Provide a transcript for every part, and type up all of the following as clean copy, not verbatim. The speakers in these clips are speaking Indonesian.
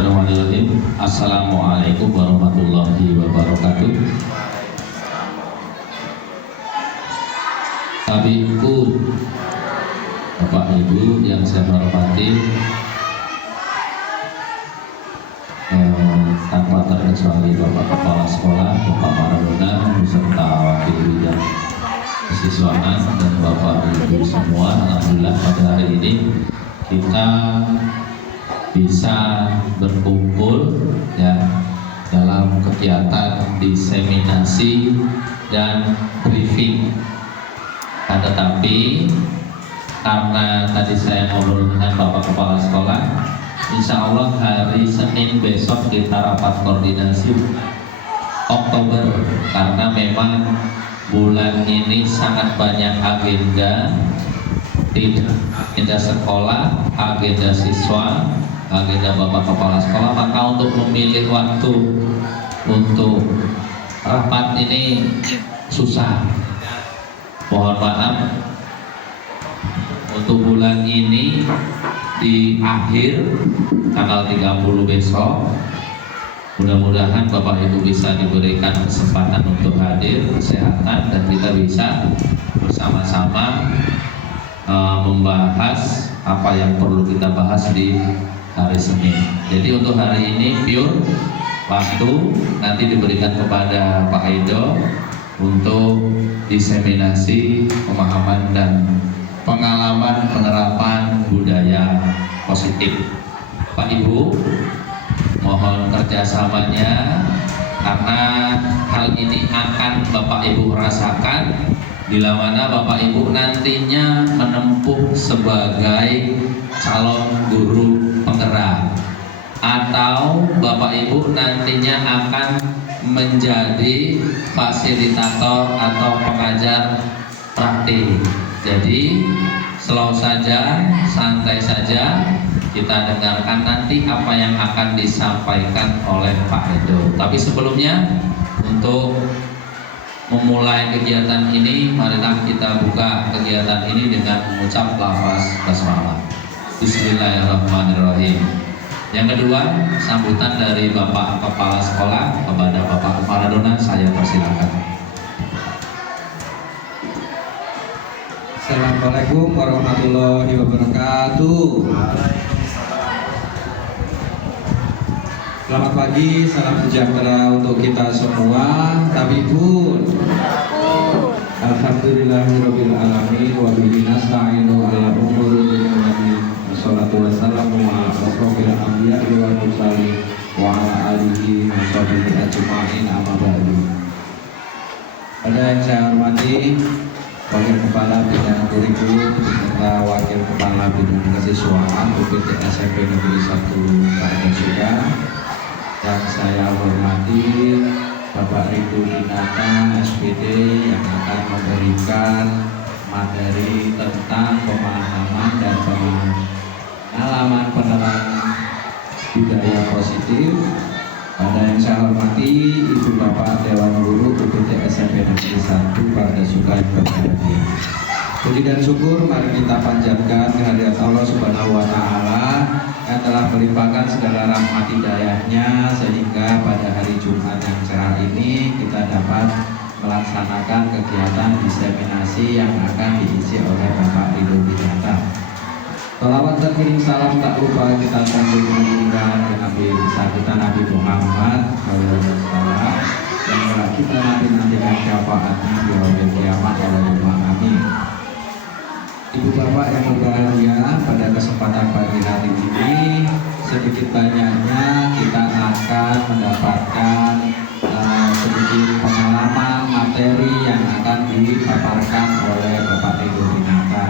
Bismillahirrahmanirrahim. Assalamualaikum warahmatullahi wabarakatuh. Habibku, Bapak Ibu yang saya hormati, tanpa terkecuali Bapak Kepala Sekolah, Bapak Maradona, beserta wakil bidang kesiswaan dan Bapak Ibu semua, alhamdulillah pada hari ini kita bisa berkumpul ya dalam kegiatan diseminasi dan briefing. Tetapi karena tadi saya ngobrol dengan Bapak Kepala Sekolah, insya Allah hari Senin besok kita rapat koordinasi Oktober, karena memang bulan ini sangat banyak agenda, agenda sekolah, agenda siswa, agenda Bapak Kepala Sekolah. Maka untuk memilih waktu untuk rapat ini susah. Mohon maaf, untuk bulan ini di akhir tanggal 30 besok, mudah-mudahan Bapak Ibu bisa diberikan kesempatan untuk hadir, kesehatan, dan kita bisa bersama-sama membahas apa yang perlu kita bahas di hari Senin. Jadi untuk hari ini pure waktu nanti diberikan kepada Pak Edo untuk diseminasi pemahaman dan pengalaman penerapan budaya positif. Pak Ibu, mohon kerjasamanya, karena hal ini akan Bapak Ibu rasakan bila mana Bapak Ibu nantinya menempuh sebagai calon guru penggerak, atau Bapak Ibu nantinya akan menjadi fasilitator atau pengajar praktik. Jadi slow saja, santai saja, kita dengarkan nanti apa yang akan disampaikan oleh Pak Edo. Tapi sebelumnya, untuk memulai kegiatan ini, marilah kita buka kegiatan ini dengan mengucap lafaz basmalah. Bismillahirrahmanirrahim. Yang kedua, sambutan dari Bapak Kepala Sekolah kepada Bapak Maradona, saya persilakan. Assalamualaikum warahmatullahi wabarakatuh. Selamat pagi, salam sejahtera untuk kita semua. Tabibun. Alhamdulillahirabbil alamin wa bihi nasta'inu ala umuri dunya. Wassalatu wassalamu ala asrofil anbiya wal mursalin wa ala alihi wa sahbihi ajma'in, amma ba'du. Pada yang saya hormati Wakil Kepala Bidang Kurikulum serta Wakil Kepala Bidang Kesiswaan UPT SMP Negeri 1 Kabupaten Suka, yang saya hormati Bapak Ridho Dinata SPD yang akan memberikan materi tentang pemahaman dan pengalaman penerapan budaya positif. Pada yang saya hormati Ibu Bapak Dewan Guru UPT SMP Negeri 1 pada Suka yang berbahagia. Puji dan syukur mari kita panjatkan kehadirat Allah Subhanahu wa Ta'ala yang telah melimpahkan segala rahmat hidayahnya, sehingga pada hari Jumat yang cerah ini kita dapat melaksanakan kegiatan diseminasi yang akan diisi oleh Bapak Ridho Dinata. Salawat dan kirim salam tak lupa kita sambung mengingat Nabi kita Nabi Muhammad SAW, yang telah kita nantikan syafaatnya di hari kiamat. Allahumma amin. Ibu bapak yang berbahagia, pada kesempatan pagi hari ini sedikit banyaknya kita akan mendapatkan sedikit pengalaman materi yang akan dipaparkan oleh Bapak Ridho Dinata.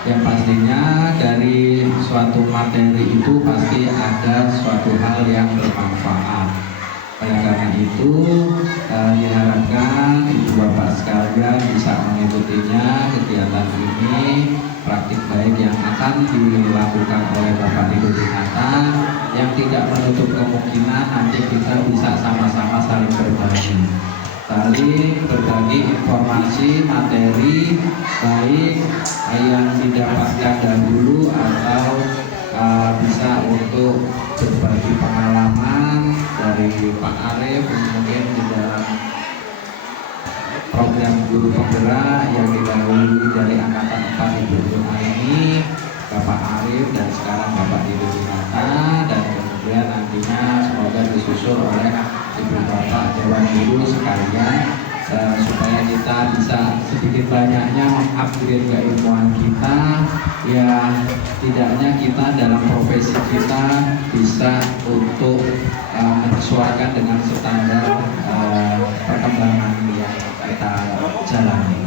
Yang pastinya dari suatu materi itu pasti ada suatu hal yang bermanfaat. Oleh karena itu diharapkan ibu bapak sekalian bisa mengikutinya kegiatan ini, praktik baik yang akan dilakukan oleh Bapak Ridho Dinata, yang tidak menutup kemungkinan nanti kita bisa sama-sama saling berbagi. Saling berbagi informasi, materi baik yang didapatkan dahulu atau bisa untuk berbagi pengalaman dari Pak Arif mungkin di dalam program guru penggerak yang didahului dari angkatan 4 Ibu Luna ini, Bapak Arif dan sekarang Bapak Ibu Dinata, dan kemudian nantinya semoga disusul oleh Ibu Bapak Dewan Guru sekalian, supaya kita bisa sedikit banyaknya mengupgrade keilmuan kita, ya tidaknya kita dalam profesi kita bisa untuk menyesuaikan dengan standar perkembangan yang kita jalani.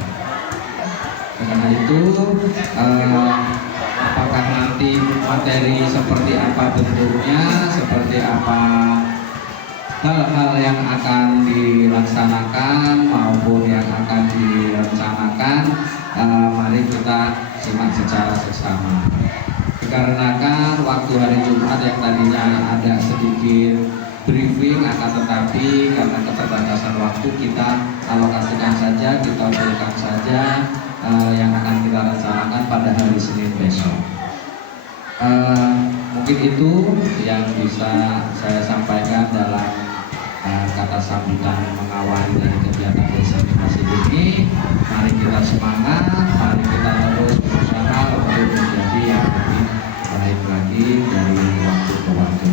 Karena itu apakah nanti materi seperti apa bentuknya, seperti apa hal-hal yang akan dilaksanakan maupun yang akan direncanakan, mari kita simak secara seksama. Dikarenakan waktu hari Jumat yang tadinya ada sedikit briefing, akan tetapi karena keterbatasan waktu kita alokasikan saja, kita berikan saja yang akan kita rencanakan pada hari Senin besok. Mungkin itu yang bisa saya sampaikan dalam kata sambutan mengawali dari kegiatan diseminasi ini. Mari kita semangat, mari kita terus berusaha untuk menjadi yang lebih baik lagi dari waktu ke waktu.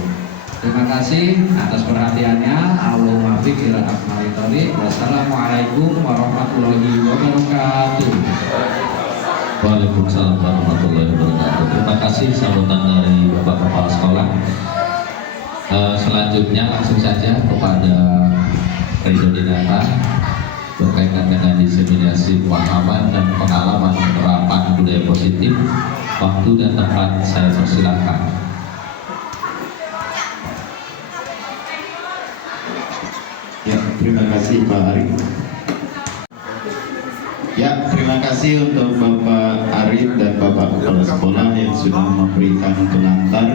Terima kasih atas perhatiannya. Allahumma fiq ila akmali thoriq. Wassalamualaikum warahmatullahi wabarakatuh. Waalaikumsalam warahmatullahi wabarakatuh. Terima kasih sambutan dari Bapak Kepala Sekolah. Selanjutnya langsung saja kepada Ridho Dinata berkaitan dengan diseminasi pemahaman dan pengalaman penerapan budaya positif. Waktu dan tempat saya persilakan. Ya, terima kasih Pak Arif. Ya, terima kasih untuk Bapak Arif dan Bapak Kepala Sekolah yang sudah memberikan pengantar.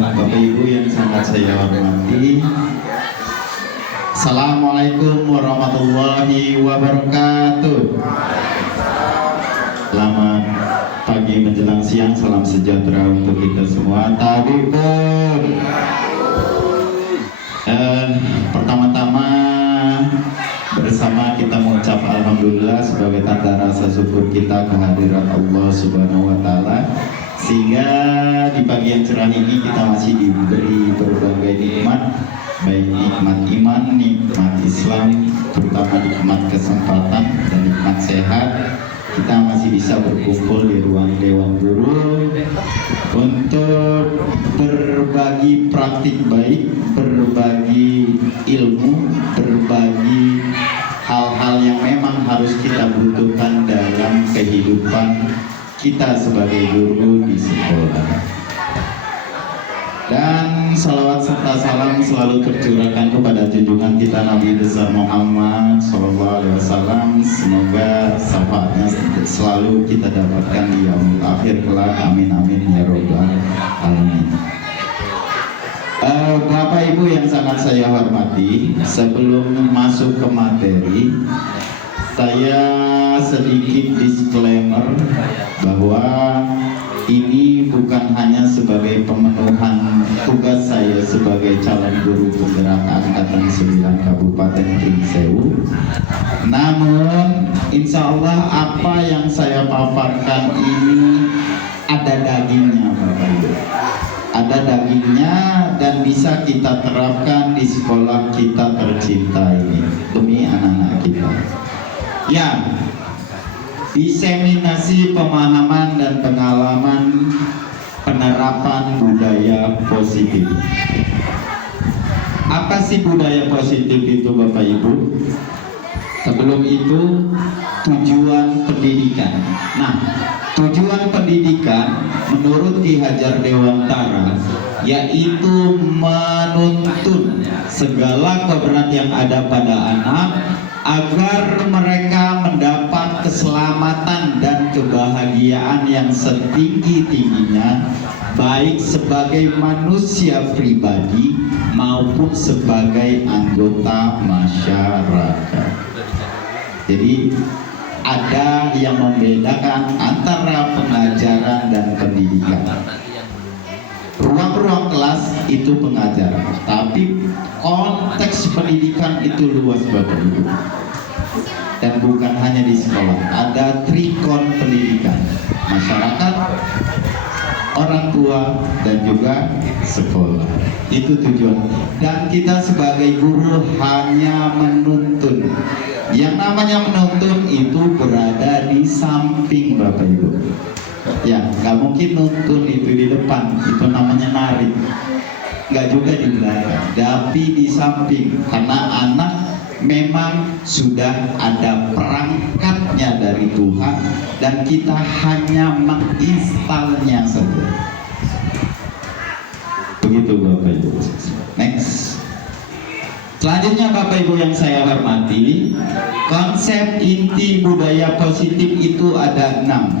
Bapak Ibu yang sangat saya hormati, Assalamualaikum warahmatullahi wabarakatuh. Selamat pagi menjelang siang, salam sejahtera untuk kita semua. Tabibun. Pertama-tama bersama kita mengucap alhamdulillah sebagai tanda rasa syukur kita kehadirat Allah Subhanahu wa taala, sehingga di pagi yang cerah ini kita masih diberi berbagai nikmat, baik nikmat iman, nikmat Islam, terutama nikmat kesempatan dan nikmat sehat. Kita masih bisa berkumpul di ruang Dewan Guru untuk berbagi praktik baik, berbagi ilmu, berbagi hal-hal yang memang harus kita butuhkan dalam kehidupan kita sebagai guru di sekolah. Dan salawat serta salam selalu tercurahkan kepada junjungan kita Nabi besar Muhammad SAW. Semoga syafaatnya selalu kita dapatkan di yaumul akhir kelak. Amin amin ya robbal alamin. Bapak Ibu yang sangat saya hormati, sebelum masuk ke materi, saya sedikit disclaimer bahwa ini bukan hanya sebagai pemenuhan tugas saya sebagai calon guru penggerak angkatan 9 Kabupaten Pringsewu. Namun insya Allah apa yang saya paparkan ini ada dagingnya Bapak Ibu. Ada dagingnya dan bisa kita terapkan di sekolah kita tercinta ini demi anak-anak kita. Ya, diseminasi pemahaman dan pengalaman penerapan budaya positif. Apa sih budaya positif itu Bapak Ibu? Sebelum itu tujuan pendidikan. Nah, tujuan pendidikan menurut Ki Hajar Dewantara yaitu menuntun segala kebenaran yang ada pada anak agar mereka mendapat keselamatan dan kebahagiaan yang setinggi-tingginya, baik sebagai manusia pribadi maupun sebagai anggota masyarakat. Jadi ada yang membedakan antara pengajaran dan pendidikan. ruang-ruang kelas itu pengajaran, tapi konteks pendidikan itu luas Bapak Ibu. Dan bukan hanya di sekolah, ada trikon pendidikan, masyarakat, orang tua, dan juga sekolah. Itu tujuan. Dan kita sebagai guru hanya menuntun. Yang namanya menuntun itu berada di samping Bapak Ibu. Ya, nggak mungkin nuntun itu di depan, itu namanya narik. Nggak juga di belakang, tapi di samping. Karena anak memang sudah ada perangkatnya dari Tuhan dan kita hanya menginstalnya saja. Begitu Bapak Ibu. Next. Selanjutnya Bapak Ibu yang saya hormati, konsep inti budaya positif itu ada 6.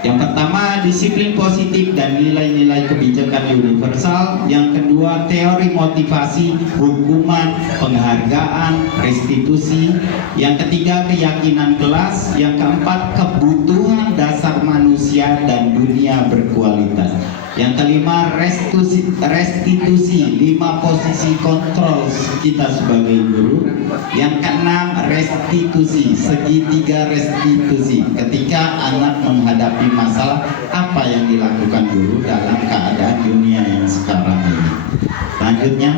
Yang pertama, disiplin positif dan nilai-nilai kebijakan universal. Yang kedua, teori motivasi, hukuman, penghargaan, restitusi. Yang ketiga, keyakinan kelas. Yang keempat, kebutuhan dasar manusia dan dunia berkualitas. Yang kelima, restitusi, 5 posisi kontrol kita sebagai guru. Yang keenam, restitusi, segitiga restitusi. Ketika anak menghadapi masalah, apa yang dilakukan guru dalam keadaan dunia yang sekarang ini. Selanjutnya,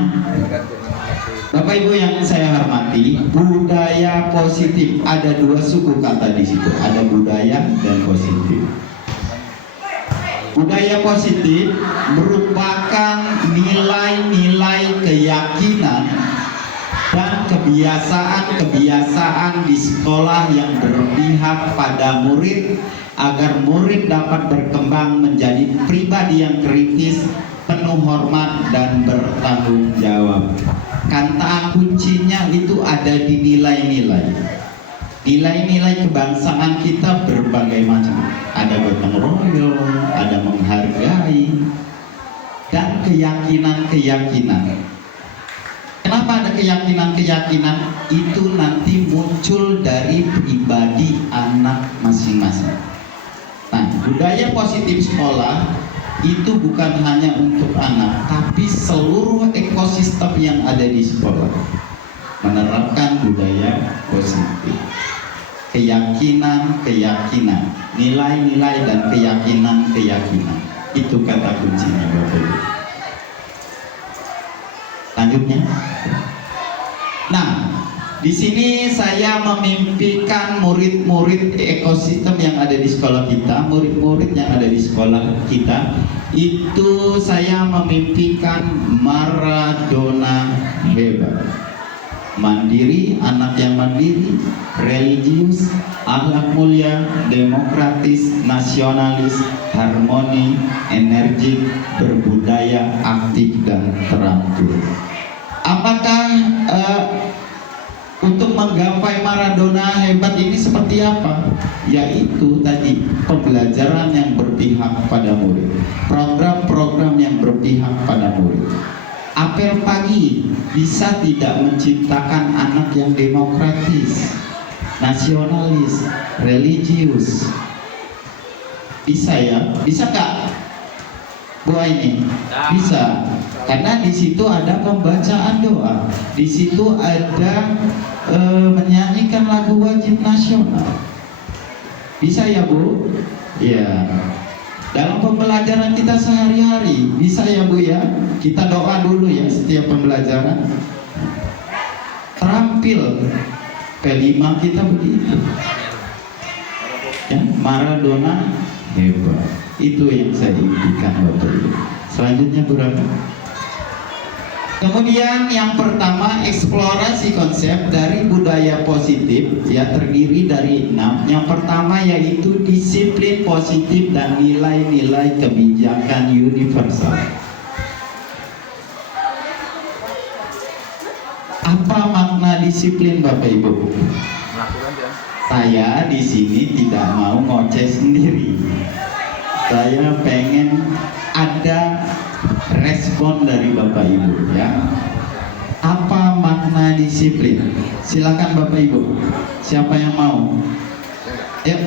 Bapak Ibu yang saya hormati, budaya positif ada 2 suku kata di situ, ada budaya dan positif. Budaya positif merupakan nilai-nilai keyakinan dan kebiasaan-kebiasaan di sekolah yang berpihak pada murid agar murid dapat berkembang menjadi pribadi yang kritis, penuh hormat dan bertanggung jawab. Kata kuncinya itu ada di nilai-nilai. Nilai-nilai kebangsaan kita berbagai macam. Ada gotong royong, ada menghargai, dan keyakinan-keyakinan. Kenapa ada keyakinan-keyakinan? Itu nanti muncul dari pribadi anak masing-masing. Nah, budaya positif sekolah itu bukan hanya untuk anak, tapi seluruh ekosistem yang ada di sekolah menerapkan budaya positif. Keyakinan-keyakinan, nilai-nilai dan keyakinan-keyakinan. Itu kata kuncinya Bapak Ibu. Lanjutnya. Nah, di sini saya memimpikan murid-murid ekosistem yang ada di sekolah kita, murid-murid yang ada di sekolah kita. Itu saya memimpikan Maradona hebat. Mandiri, anak yang mandiri, religius, akhlak mulia, demokratis, nasionalis, harmoni, energik, berbudaya, aktif dan terampil. Apakah untuk menggapai Maradona hebat ini seperti apa? Yaitu tadi pembelajaran yang berpihak pada murid, program-program yang berpihak pada murid. Apel pagi bisa tidak menciptakan anak yang demokratis, nasionalis, religius? Bisa ya? Bisa nggak? Bu ini bisa, karena di situ ada pembacaan doa, di situ ada menyanyikan lagu wajib nasional. Bisa ya Bu? Ya. Dalam pembelajaran kita sehari-hari, bisa ya Bu ya? Kita doa dulu ya setiap pembelajaran. Terampil P5 kita begitu. Ya, Maradona hebat. Itu yang saya impikan Bapak Ibu. Selanjutnya Bu Rana. Kemudian yang pertama, eksplorasi konsep dari budaya positif, ya, terdiri dari 6. Yang pertama yaitu disiplin positif dan nilai-nilai kebijakan universal. Apa makna disiplin Bapak Ibu? Saya di sini tidak mau ngoceh sendiri. Saya pengen ada respon dari Bapak Ibu ya. Apa makna disiplin? Silakan Bapak Ibu. Siapa yang mau? Ayo.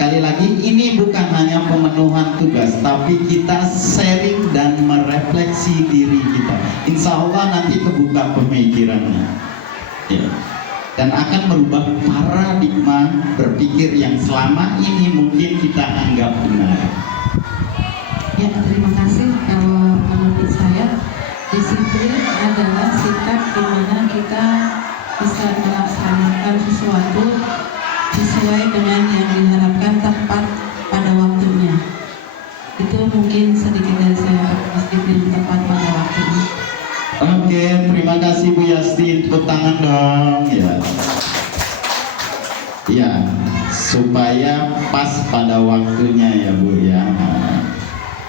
Sekali lagi, ini bukan hanya pemenuhan tugas, tapi kita sharing dan merefleksi diri kita. Insya Allah nanti kebuka pemikirannya, ya. Dan akan merubah paradigma berpikir yang selama ini mungkin kita anggap benar. Ya, terima kasih. Kalau menurut saya, disiplin adalah sikap di mana kita bisa melaksanakan sesuatu sesuai dengan yang diharapkan tepat pada waktunya. Itu mungkin sedikit dari saya, disiplin tepat pada waktunya. Oke, terima kasih Bu Yasti. Tepuk tangan dong, ya. Ya, supaya pas pada waktunya ya Bu ya.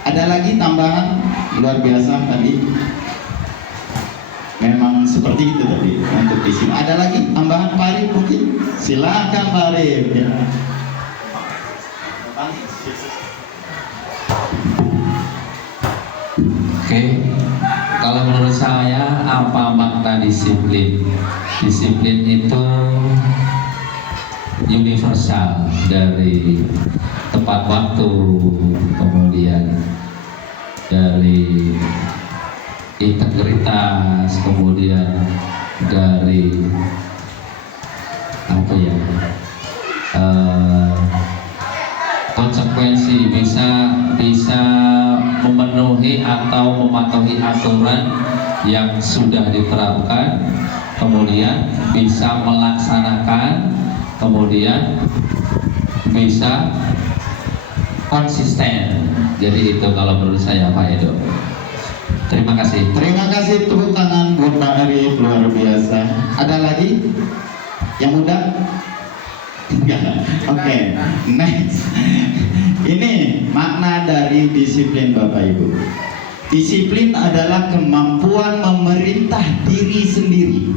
Ada lagi tambahan luar biasa tadi. Memang seperti itu tadi untuk di sini. Ada lagi tambahan Pak Arif mungkin? Silakan Pak Arif. Ya. Oke, kalau menurut saya apa makna disiplin? Disiplin itu universal, dari tepat waktu, kemudian dari integritas, kemudian dari apa ya, konsekuensi, bisa memenuhi atau mematuhi aturan yang sudah diterapkan, kemudian bisa melaksanakan, kemudian bisa konsisten. Jadi itu kalau menurut saya Pak Edo. Terima kasih. Terima kasih, tepuk tangan buat Pak Arif, luar biasa. Ada lagi yang muda? Enggak. Oke, next. Ini makna dari disiplin Bapak Ibu. Disiplin adalah kemampuan memerintah diri sendiri.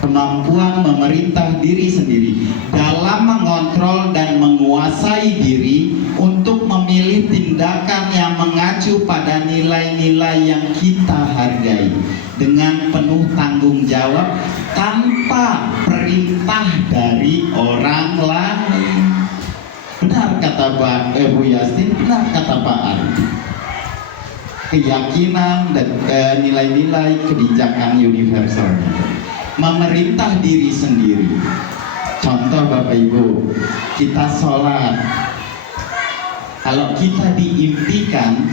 Kemampuan memerintah diri sendiri dalam mengontrol dan menguasai diri untuk memilih tindakan yang mengacu pada nilai-nilai yang kita hargai dengan penuh tanggung jawab tanpa perintah dari orang lain. Benar kata Bu Yastin, benar kata Pak Arif. Keyakinan dan nilai-nilai kebijakan universalnya, memerintah diri sendiri. Contoh Bapak Ibu, kita sholat. Kalau kita diimpikan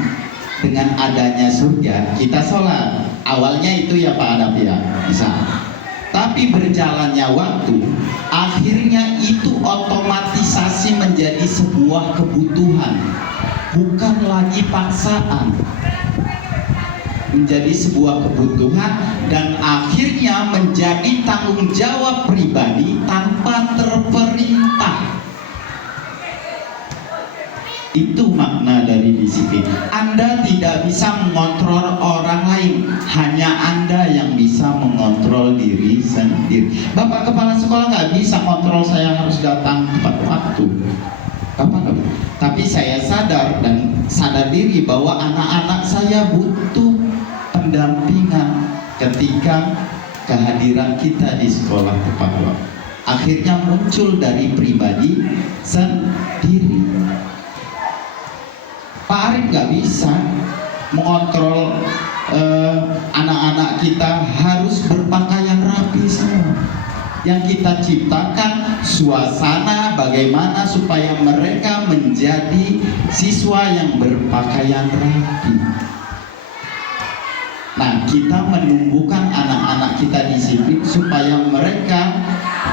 dengan adanya surga, kita sholat. Awalnya itu ya Pak Adab ya, bisa. Tapi berjalannya waktu, akhirnya itu otomatisasi menjadi sebuah kebutuhan, bukan lagi paksaan. Menjadi sebuah kebutuhan dan akhirnya menjadi tanggung jawab pribadi tanpa terperintah. Itu makna dari disiplin. Anda tidak bisa mengontrol orang lain, hanya Anda yang bisa mengontrol diri sendiri. Bapak kepala sekolah nggak bisa kontrol saya harus datang tepat waktu. Bapak nggak bisa. Tapi saya sadar dan sadar diri bahwa anak-anak saya butuh pendampingan ketika kehadiran kita di sekolah tepat waktu. Akhirnya muncul dari pribadi sendiri. Pak Arif nggak bisa mengontrol anak-anak kita harus berpakaian rapi semua. Yang kita ciptakan suasana bagaimana supaya mereka menjadi siswa yang berpakaian rapi. Nah, kita menumbuhkan anak-anak kita disiplin supaya mereka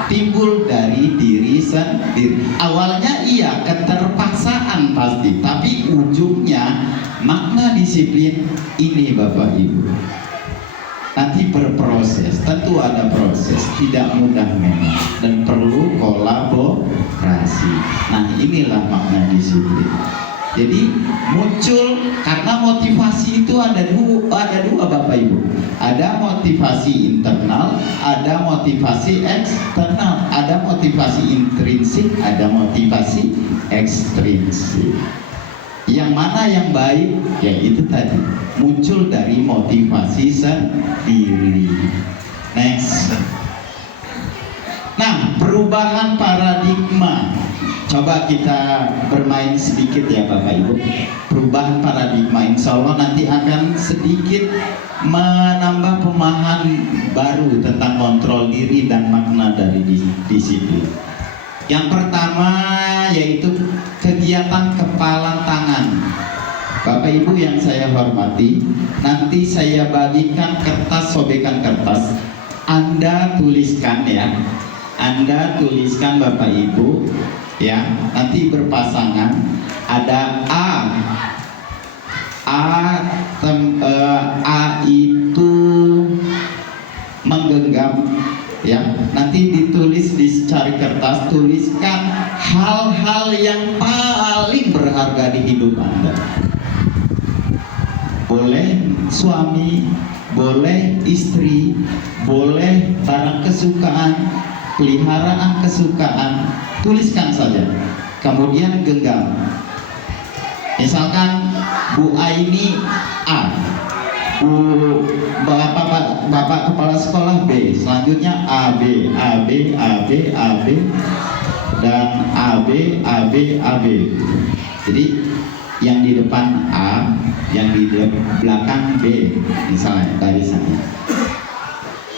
timbul dari diri sendiri. Awalnya iya, keterpaksaan pasti, tapi ujungnya makna disiplin ini Bapak Ibu. Nanti berproses, tentu ada proses, tidak mudah memang, dan perlu kolaborasi. Nah, inilah makna disiplin. Jadi muncul karena motivasi itu ada dua Bapak Ibu. Ada motivasi internal, ada motivasi eksternal, ada motivasi intrinsik, ada motivasi ekstrinsik. Yang mana yang baik? Ya itu tadi, muncul dari motivasi sendiri. Next. Nah, perubahan paradigma Coba kita bermain sedikit ya Bapak Ibu. Perubahan paradigma insya Allah nanti akan sedikit menambah pemahaman baru tentang kontrol diri dan makna dari disiplin. Yang pertama yaitu kegiatan kepala tangan. Bapak Ibu yang saya hormati, nanti saya bagikan kertas, sobekan kertas. Anda tuliskan ya. Anda tuliskan Bapak Ibu ya, nanti berpasangan ada A itu menggenggam ya, nanti ditulis di secari kertas, tuliskan hal-hal yang paling berharga di hidup Anda. Boleh suami, boleh istri, boleh barang kesukaan, peliharaan kesukaan, tuliskan saja. Kemudian genggam. Misalkan Bu Aini A, Bapak kepala sekolah B, selanjutnya AB, AB, AB, AB, dan AB, AB, AB. Jadi yang di depan A, yang di belakang B, misalnya dari sana.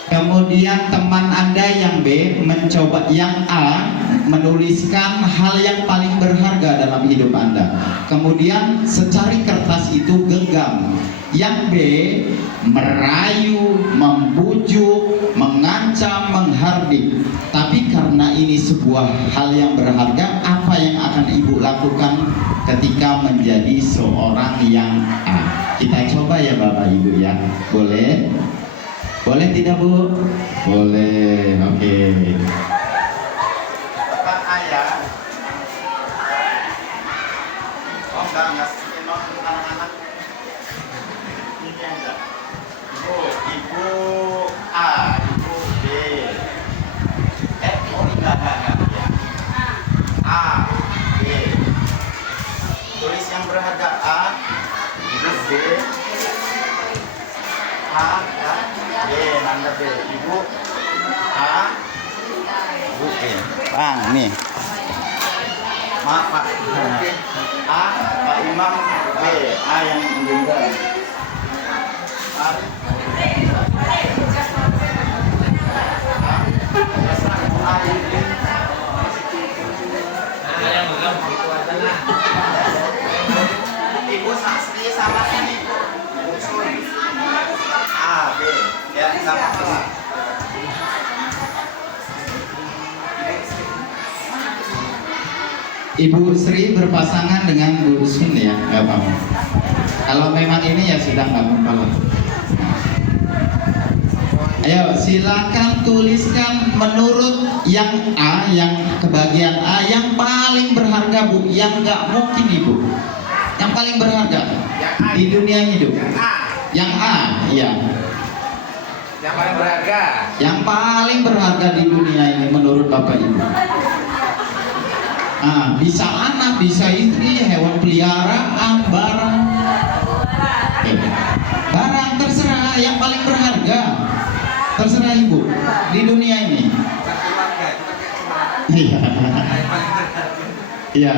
Kemudian teman Anda yang B mencoba, yang A menuliskan hal yang paling berharga dalam hidup Anda. Kemudian secari kertas itu genggam. Yang B merayu, membujuk, mengancam, menghardik. Tapi karena ini sebuah hal yang berharga, apa yang akan Ibu lakukan ketika menjadi seorang yang A? Kita coba ya Bapak Ibu ya. Boleh? Boleh tidak Bu? Boleh, oke. Bapak ayah. Oh enggak anak-anak. Ini enggak. Ibu A, Ibu B. Oh enggak ya. A, B. Tulis yang berharga A, Ibu B. A, B, Nanda B, Ibu A, Bu B. Bang, nih. Maaf Pak. A, Pak Imam B, A yang meninggal. Ibu Sastri sama ini. A, B, ya sama-sama. Ibu Sri berpasangan dengan Bu Sun ya, nggak apa-apa. Kalau memang ini ya sudah nggak apa-apa. Ayo silakan tuliskan menurut yang A, yang kebagian A, yang paling berharga Bu, yang nggak mungkin Ibu, yang paling berharga di dunia hidup. Yang A, iya. Yang paling berharga. Yang paling berharga di dunia ini menurut Bapak Ibu. Nah, bisa anak, bisa istri, hewan peliharaan, barang. Barang terserah, yang paling berharga. Terserah Ibu di dunia ini. Iya. Iya.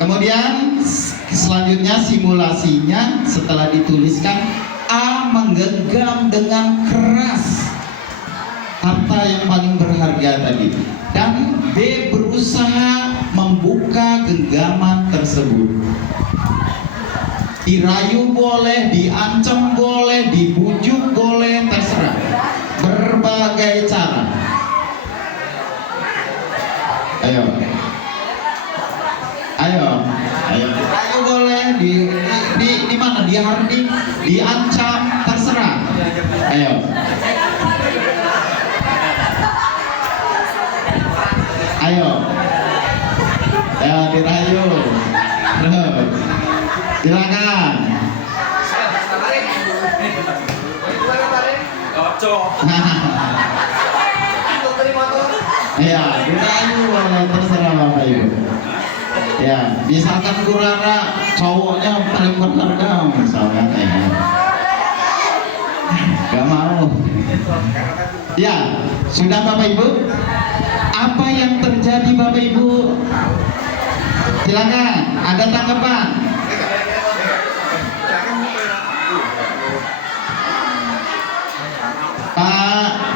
Kemudian selanjutnya simulasinya setelah dituliskan, A menggenggam dengan keras harta yang paling berharga tadi, dan B berusaha membuka genggaman tersebut. Dirayu boleh, diancam boleh, dibujuk boleh, terserah. Berbagai cara. Ayo. Ayo. Ayo. Dirayu boleh, di mana? Dihardik, diancam, terserah. Ayo. Ayo. Ya, dirayu. Silakan. Ya, dirayu boleh, terserah Bapak Ibu. Ya, misalkan Gurara cowoknya paling berharga misalkan ya. Gak mau. Ya, sudah Bapak Ibu? Apa yang terjadi Bapak Ibu? Silakan, ada tanggapan?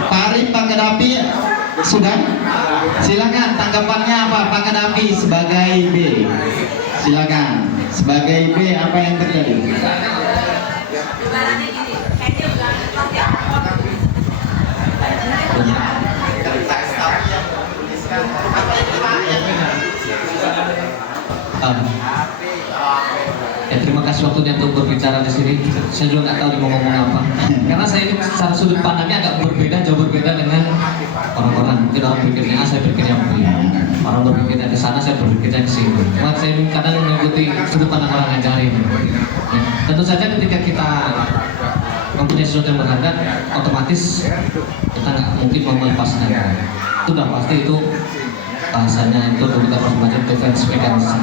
Pak Arif, Pak Kadapi sudah? Silakan tanggapannya apa Pak Kadapi sebagai B? Silakan. Sebagai B apa yang terjadi? Ya, terima kasih waktunya untuk berbicara di sini. Saya juga nggak tahu mau ngomong apa, karena saya ini secara sudut pandangnya agak berbeda, jauh berbeda dengan orang-orang. Mungkin orang pikirnya A, saya pikirnya B. Orang berpikirnya ke sana, saya berpikirnya ke sini. Cuma saya kadang mengikuti sudut pandang orang ajar ini. Ya, tentu saja ketika kita mempunyai sesuatu yang berharga, otomatis kita nggak mungkin mau melepaskannya. Itu udah pasti, itu bahasanya itu kita harus baca defense mechanism.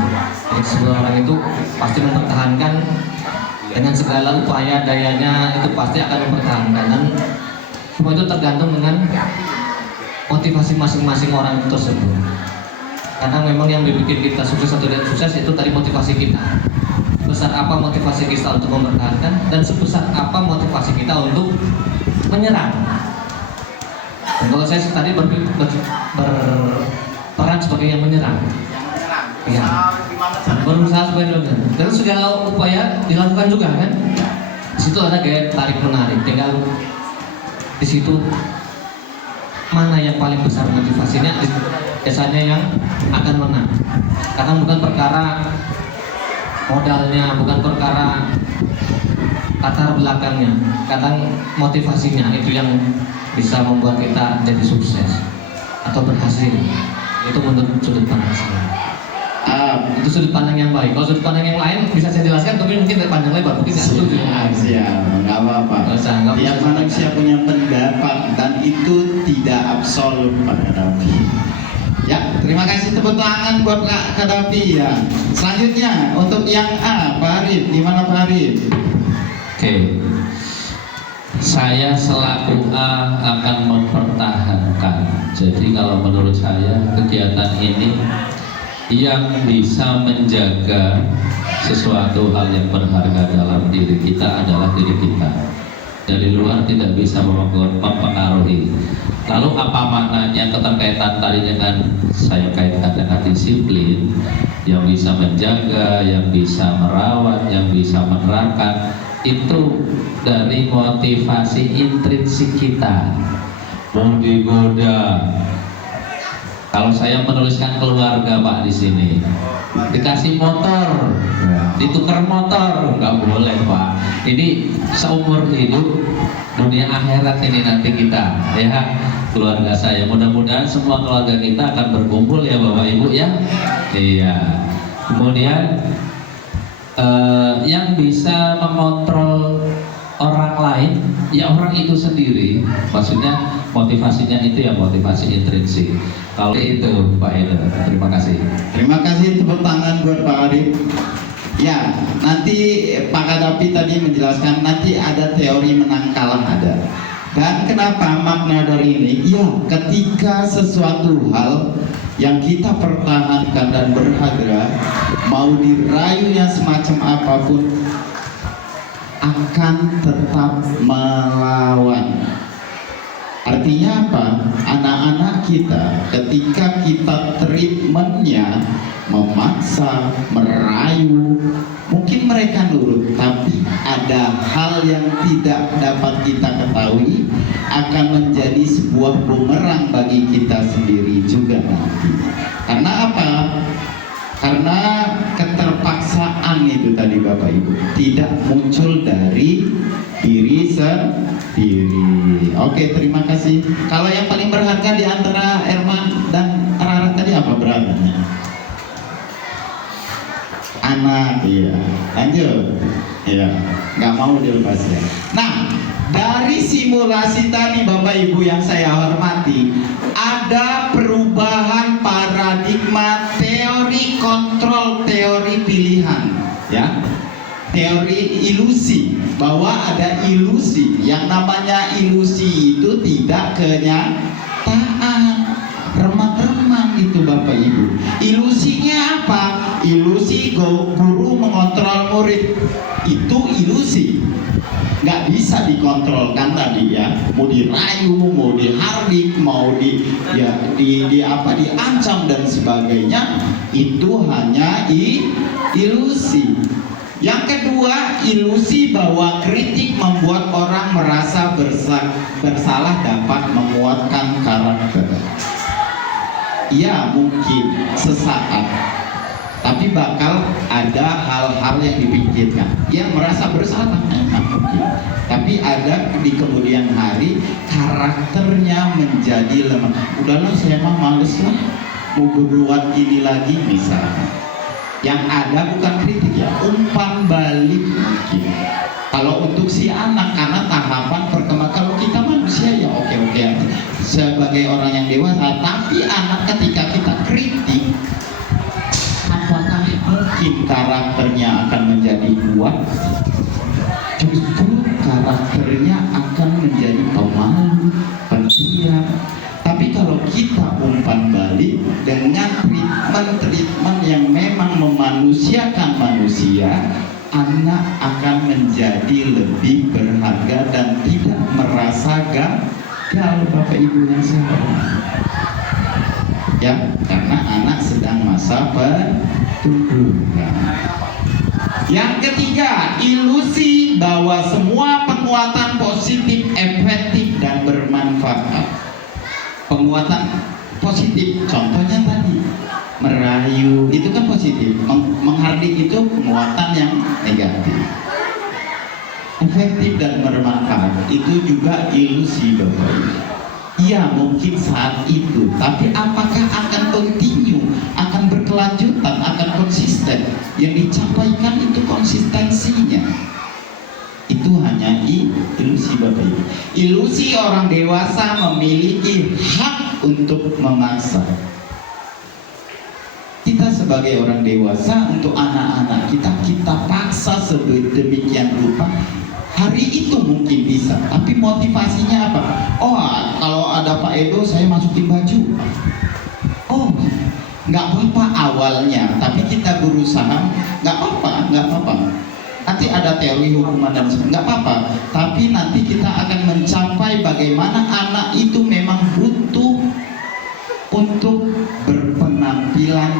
Jadi sebuah orang itu pasti mempertahankan dengan segala upaya dayanya, itu pasti akan mempertahankan, dan semua itu tergantung dengan motivasi masing-masing orang tersebut. Karena memang yang bikin kita sukses atau tidak sukses itu tadi motivasi kita. Sebesar apa motivasi kita untuk mempertahankan, dan sebesar apa motivasi kita untuk menyerang. Dan kalau saya tadi berperan sebagai yang menyerang, ya, berusaha sebagai menyerang. Dan segala upaya dilakukan juga kan. Di situ ada gaya tarik menarik. Tinggal di situ mana yang paling besar motivasinya, biasanya yang akan menang. Karena bukan perkara modalnya, bukan perkara latar belakangnya, kadang motivasinya itu yang bisa membuat kita jadi sukses atau berhasil. Itu menurut sudut pandang saya. Itu sudut pandang yang baik. Kalau sudut pandang yang lain bisa saya jelaskan, tapi mungkin dari pandang lebar, mungkin nggak setuju. Siap, nggak apa-apa. Tiap manusia punya pendapat dan itu tidak absolut Pak Kadapi. Ya, terima kasih, tepuk tangan buat Kak Kadapi ya. Selanjutnya untuk yang A, Pak Arif, gimana Pak Arif? Oke, saya selaku A akan mempertahankan. Jadi kalau menurut saya kegiatan ini yang bisa menjaga sesuatu hal yang berharga dalam diri kita adalah diri kita. Dari luar tidak bisa mempengaruhi. Lalu apa maknanya keterkaitan tadi dengan saya kaitkan dengan disiplin yang bisa menjaga, yang bisa merawat, yang bisa menerapkan, itu dari motivasi intrinsik kita. Mau digoda. Kalau saya menuliskan keluarga Pak di sini, dikasih motor, ditukar motor, nggak boleh Pak. Ini seumur hidup, dunia akhirat ini nanti kita, ya keluarga saya. Mudah-mudahan semua keluarga kita akan berkumpul ya Bapak Ibu ya. Iya. Kemudian yang bisa mengontrol orang lain ya orang itu sendiri, maksudnya motivasinya itu ya motivasi intrinsik. Kalau itu Pak Eda, terima kasih. Terima kasih, tepuk tangan buat Pak Arif. Ya, nanti Pak Kadapi tadi menjelaskan nanti ada teori menang kalah ada. Dan kenapa makna dari ini? Ya, ketika sesuatu hal yang kita pertahankan dan berharga, mau dirayunya semacam apapun, akan tetap melawan. Artinya apa? Anak-anak kita ketika kita treatmentnya memaksa, merayu, mungkin mereka nurut, tapi ada hal yang tidak dapat kita ketahui akan menjadi sebuah bumerang bagi kita sendiri juga nanti. Karena apa? Karena keterpaksaan itu tadi Bapak Ibu tidak muncul dari diri sendiri. Oke, terima kasih. Kalau yang paling berharga di antara Erman dan Rara tadi apa berharganya? Anak, iya. Lanjut. Iya, nggak mau dilepas ya. Nah, dari simulasi tadi Bapak Ibu yang saya hormati, ada perubahan paradigma teori kontrol teori pilihan, ya. Teori ilusi, bahwa ada ilusi. Yang namanya ilusi itu tidak kenyataan. Remang-remang guru mengontrol murid itu ilusi, nggak bisa dikontrolkan tadi ya. Mau dirayu, mau dihardik, mau diancam dan sebagainya, itu hanya ilusi. Yang kedua, ilusi bahwa kritik membuat orang merasa bersalah dapat menguatkan karakter. Ya mungkin sesaat, tapi bakal ada hal-hal yang dipikirkan. Dia merasa bersalah, mungkin. Tapi ada di kemudian hari karakternya menjadi lemah. Udahlah, saya mah males lah, mau berbuat ini lagi misalnya. Yang ada bukan kritik ya, umpan balik mungkin. Kalau untuk si anak, karena tahapan perkembangan, kalau kita manusia ya oke-oke aja sebagai orang yang dewasa. Tapi anak ketika kita kritik, apakah mungkin karakternya akan menjadi kuat? Justru karakternya akan menjadi pemalu, pendiam. Tapi kalau kita umpan balik dengan treatment yang memang memanusiakan manusia, anak akan menjadi lebih berharga dan tidak merasa gagal, Bapak Ibu yang saya hormati. Ya, karena anak sedang masa pertumbuhan. Yang ketiga, ilusi bahwa semua penguatan positif efektif dan bermanfaat. Penguatan positif, contohnya tadi merayu, itu kan positif. Menghardik itu penguatan yang negatif. Efektif dan bermanfaat itu juga ilusi, Bapak Ibu. Iya, mungkin saat itu, tapi apakah akan continue, akan berkelanjutan, akan konsisten? Yang dicapai itu konsistensinya. Itu hanya ilusi, Bapak Ibu. Ilusi orang dewasa memiliki hak untuk memaksa. Kita sebagai orang dewasa, untuk anak-anak kita paksa sedemikian rupa. Hari itu mungkin bisa, tapi motivasinya apa? Oh, kalau ada Pak Edo saya masukin baju. Oh, nggak apa-apa awalnya, tapi kita berusaha. Nggak apa-apa. Nanti ada teori hukuman dan sebagainya, nggak apa-apa. Tapi nanti kita akan mencapai bagaimana anak itu memang butuh untuk berpenampilan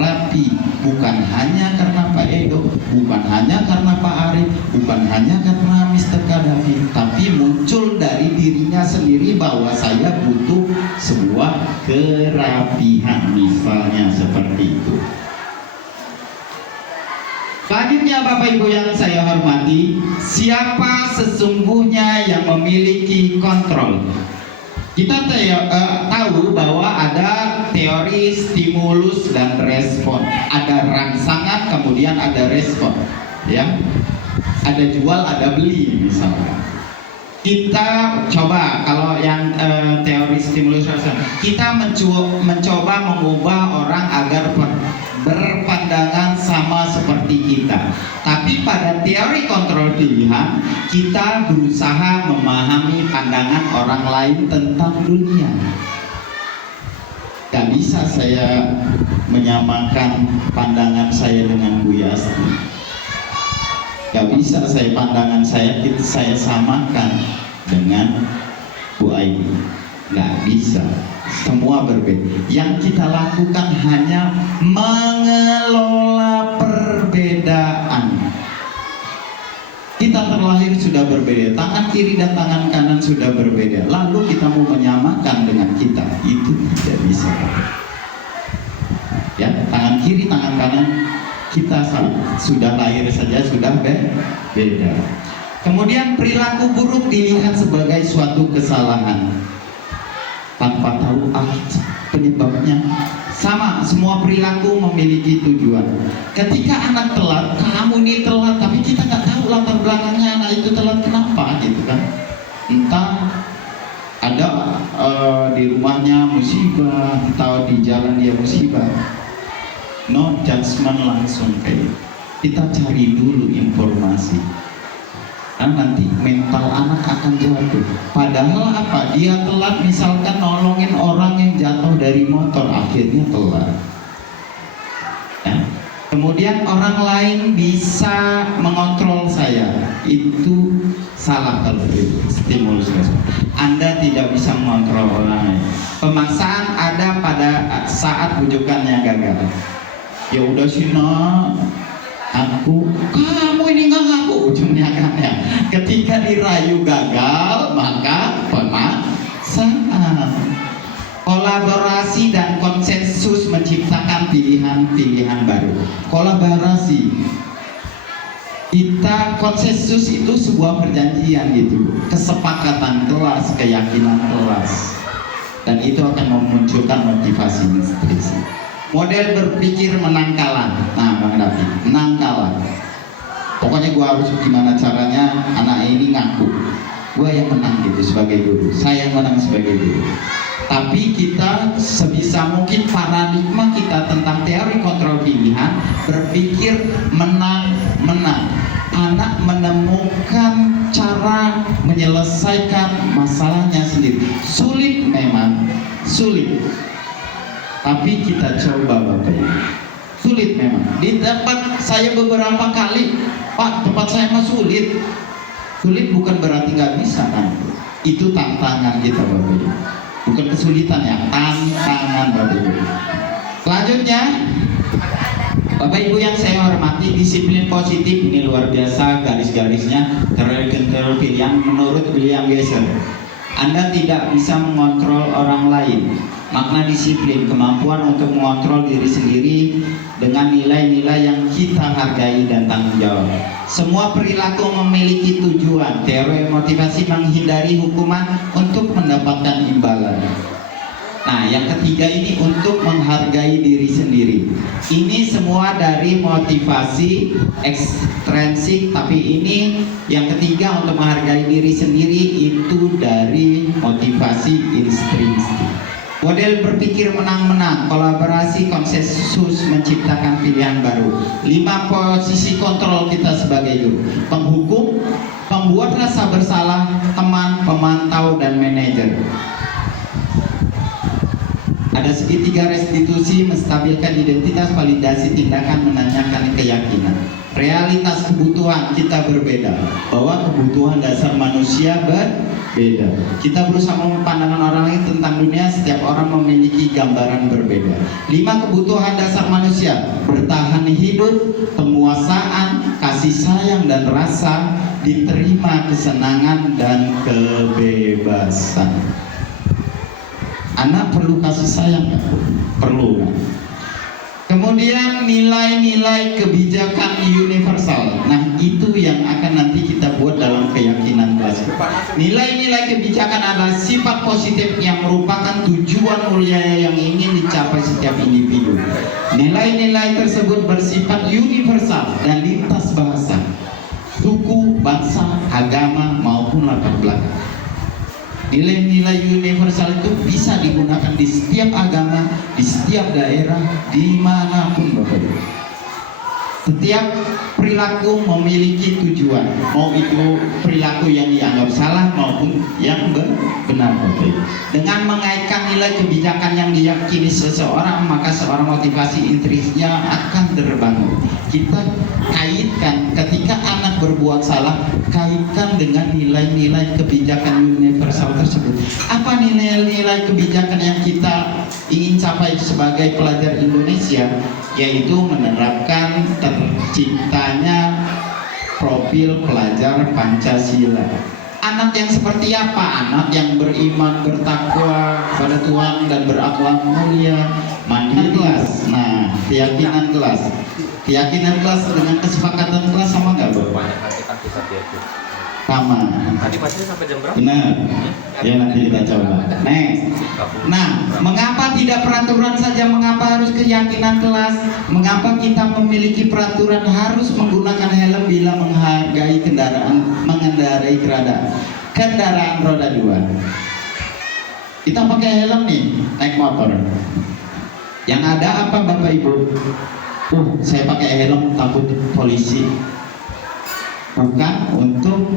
rapi, bukan hanya karena Pak Edo, bukan hanya karena Pak Arif, bukan hanya karena Mr. Kadafi, tapi muncul dari dirinya sendiri bahwa saya butuh sebuah kerapihan, misalnya seperti itu. Selanjutnya, Bapak Ibu yang saya hormati, siapa sesungguhnya yang memiliki kontrol? Kita tahu bahwa ada teori stimulus dan respon, ada rangsangan kemudian ada respon, ya. Ada jual, ada beli misalnya. Kita coba kalau yang teori stimulus respon, kita mencoba mengubah orang agar berpandangan sama seperti kita. Tapi pada teori kontrol pilihan, kita berusaha memahami pandangan orang lain tentang dunia. Gak bisa saya menyamakan pandangan saya dengan Bu Yasti. Gak bisa pandangan saya samakan dengan Bu Aini. Gak bisa. Semua berbeda. Yang kita lakukan hanya mengelola perbedaan. Kita terlahir sudah berbeda, tangan kiri dan tangan kanan sudah berbeda. Lalu kita mau menyamakan dengan kita, itu tidak bisa. Ya, tangan kiri, tangan kanan kita sudah lahir saja sudah beda. Kemudian perilaku buruk dilihat sebagai suatu kesalahan tanpa tahu penyebabnya. Sama, semua perilaku memiliki tujuan. Ketika anak telat, kamu ini telat, tapi kita nggak tahu latar belakangnya anak itu telat kenapa, gitu kan? Entah ada di rumahnya musibah, entah di jalan dia musibah. No judgment langsung kayak. Kita cari dulu informasi. Dan nanti mental anak akan jatuh. Padahal apa? Dia telat misalkan nolongin orang yang jatuh dari motor, akhirnya telat. Ya? Kemudian orang lain bisa mengontrol saya, itu salah kalau itu stimulus respon. Anda tidak bisa mengontrol orang lain. Pemaksaan ada pada saat bujukannya gagal. Ya udah sih nak, aku, kamu ini nggak ngaku, ujungnya kan ya. Ketika dirayu gagal, maka pemaksaan. Kolaborasi dan konsensus menciptakan pilihan-pilihan baru. Kolaborasi, kita konsensus itu sebuah perjanjian gitu, kesepakatan kelas, keyakinan kelas, dan itu akan memunculkan motivasi intrinsik. Model berpikir menang kalah. Nah, Bang David, menang kalah. Pokoknya gua harus gimana caranya anak ini ngaku gua yang menang gitu sebagai guru, saya yang menang sebagai guru. Tapi kita sebisa mungkin paradigma kita tentang teori kontrol pilihan berpikir menang-menang. Anak menemukan cara menyelesaikan masalahnya sendiri. Sulit memang, sulit. Tapi kita coba Bapak Ibu. Sulit memang. Di tempat saya beberapa kali, Pak, tempat saya mah sulit. Sulit bukan berarti nggak bisa kan? Itu tantangan kita Bapak Ibu. Bukan kesulitan ya, tantangan Bapak Ibu. Selanjutnya, Bapak Ibu yang saya hormati, disiplin positif ini luar biasa garis-garisnya terkenal yang menurut William Geiser. Anda tidak bisa mengontrol orang lain. Makna disiplin, kemampuan untuk mengontrol diri sendiri dengan nilai-nilai yang kita hargai dan tanggung jawab. Semua perilaku memiliki tujuan. Teori motivasi menghindari hukuman untuk mendapatkan imbalan. Nah, yang ketiga ini untuk menghargai diri sendiri. Ini semua dari motivasi ekstrinsik, tapi ini yang ketiga untuk menghargai diri sendiri itu dari motivasi intrinsik. Model berpikir menang-menang, kolaborasi, konsensus menciptakan pilihan baru. 5 posisi kontrol kita sebagai guru: penghukum, pembuat rasa bersalah, teman, pemantau, dan manajer. Ada segitiga restitusi, menstabilkan identitas, validasi tindakan, menanyakan keyakinan. Realitas kebutuhan kita berbeda, bahwa kebutuhan dasar manusia berbeda. Kita berusaha memandangkan orang lain tentang dunia, setiap orang memiliki gambaran berbeda. 5 kebutuhan dasar manusia: bertahan hidup, penguasaan, kasih sayang dan rasa, diterima, kesenangan dan kebebasan. Anak perlu kasih sayang kan? Perlu kan? Kemudian nilai-nilai kebijakan universal. Nah, itu yang akan nanti kita buat dalam keyakinan kelas. Nilai-nilai kebijakan adalah sifat positif yang merupakan tujuan mulia yang ingin dicapai setiap individu. Nilai-nilai tersebut bersifat universal dan lintas bahasa, suku, bangsa, agama maupun latar belakang. Nilai-nilai universal itu bisa digunakan di setiap agama, di setiap daerah, dimanapun Bapak Ibu. Setiap perilaku memiliki tujuan, mau itu perilaku yang dianggap salah maupun yang benar Bapak Ibu. Dengan mengaitkan nilai kebijakan yang diyakini seseorang, maka seorang motivasi intrinsiknya akan terbangun. Kita kaitkan ketika anak berbuat salah, kaitkan dengan nilai-nilai kebijakan universal tersebut. Apa nilai-nilai kebijakan yang kita ingin capai sebagai pelajar Indonesia? Yaitu menerapkan terciptanya profil pelajar Pancasila. Anak yang seperti apa? Anak yang beriman, bertakwa pada Tuhan dan berakhlak mulia, mandiri kelas. Nah, keyakinan kelas. Keyakinan kelas dengan kesepakatan kelas sama nggak Bapak? Sama. Tadi baca sampai jam berapa? Benar. Ya nanti kita coba. Next. Nah, mengapa tidak peraturan saja? Mengapa harus keyakinan kelas? Mengapa kita memiliki peraturan harus menggunakan helm bila menghargai mengendarai kendaraan roda 2? Kita pakai helm nih, naik motor. Yang ada apa Bapak Ibu? Saya pakai helm takut polisi. Bukan untuk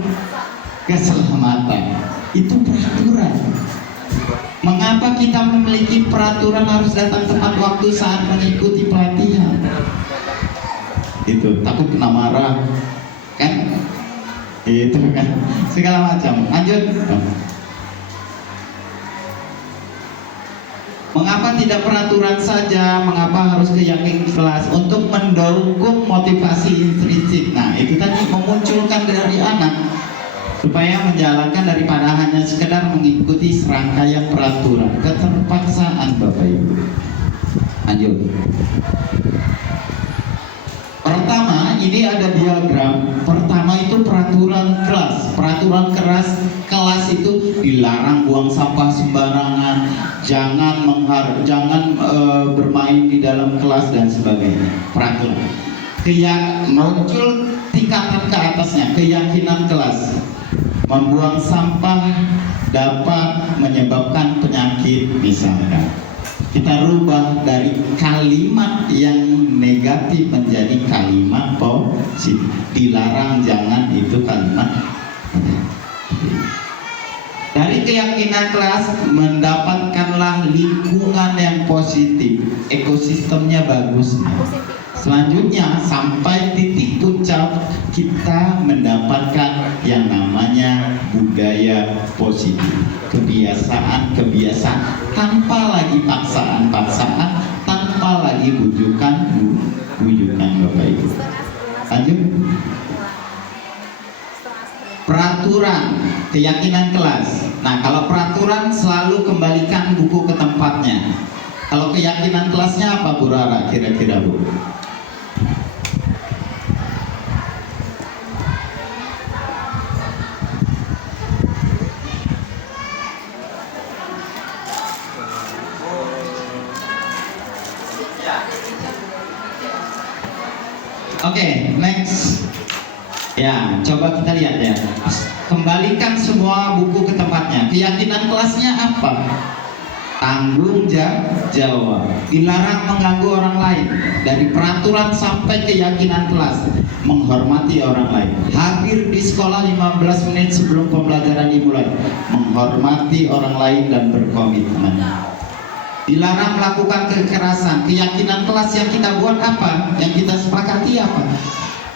keselamatan. Itu peraturan. Mengapa kita memiliki peraturan harus datang tepat waktu saat mengikuti pelatihan? itu takut kena marah kan, itu kan segala macam. Lanjut. Mengapa tidak peraturan saja? Mengapa harus keyakinan kelas? Untuk mendukung motivasi intrinsik. Nah, itu tadi memunculkan dari anak supaya menjalankan daripada hanya sekedar mengikuti serangkaian peraturan, keterpaksaan Bapak Ibu. Lanjut. Pertama, ini ada diagram. Pertama itu peraturan kelas. Peraturan kelas itu dilarang buang sampah sembarangan, jangan bermain di dalam kelas dan sebagainya. Peraturan. Muncul tingkatan ke atasnya, keyakinan kelas. Membuang sampah dapat menyebabkan penyakit misalkan. Kita rubah dari kalimat yang negatif menjadi kalimat positif. Dilarang jangan itu kalimat. Dari keyakinan kelas mendapatkanlah lingkungan yang positif, ekosistemnya bagus. Selanjutnya sampai titik puncak kita mendapatkan yang namanya budaya positif, kebiasaan tanpa lagi paksaan, tanpa lagi bujukan Bapak Ibu. Lanjut. Peraturan, keyakinan kelas. Nah, kalau peraturan selalu kembalikan buku ke tempatnya. Kalau keyakinan kelasnya apa Bu Rara kira-kira Bu? Oke, next. Ya, coba kita lihat ya. Kembalikan semua buku ke tempatnya. Keyakinan kelasnya apa? Tanggung jawab. Dilarang mengganggu orang lain. Dari peraturan sampai keyakinan kelas, menghormati orang lain. Hadir di sekolah 15 menit sebelum pembelajaran dimulai. Menghormati orang lain dan berkomitmen. Dilarang melakukan kekerasan. Keyakinan kelas yang kita buat apa? Yang kita sepakati apa?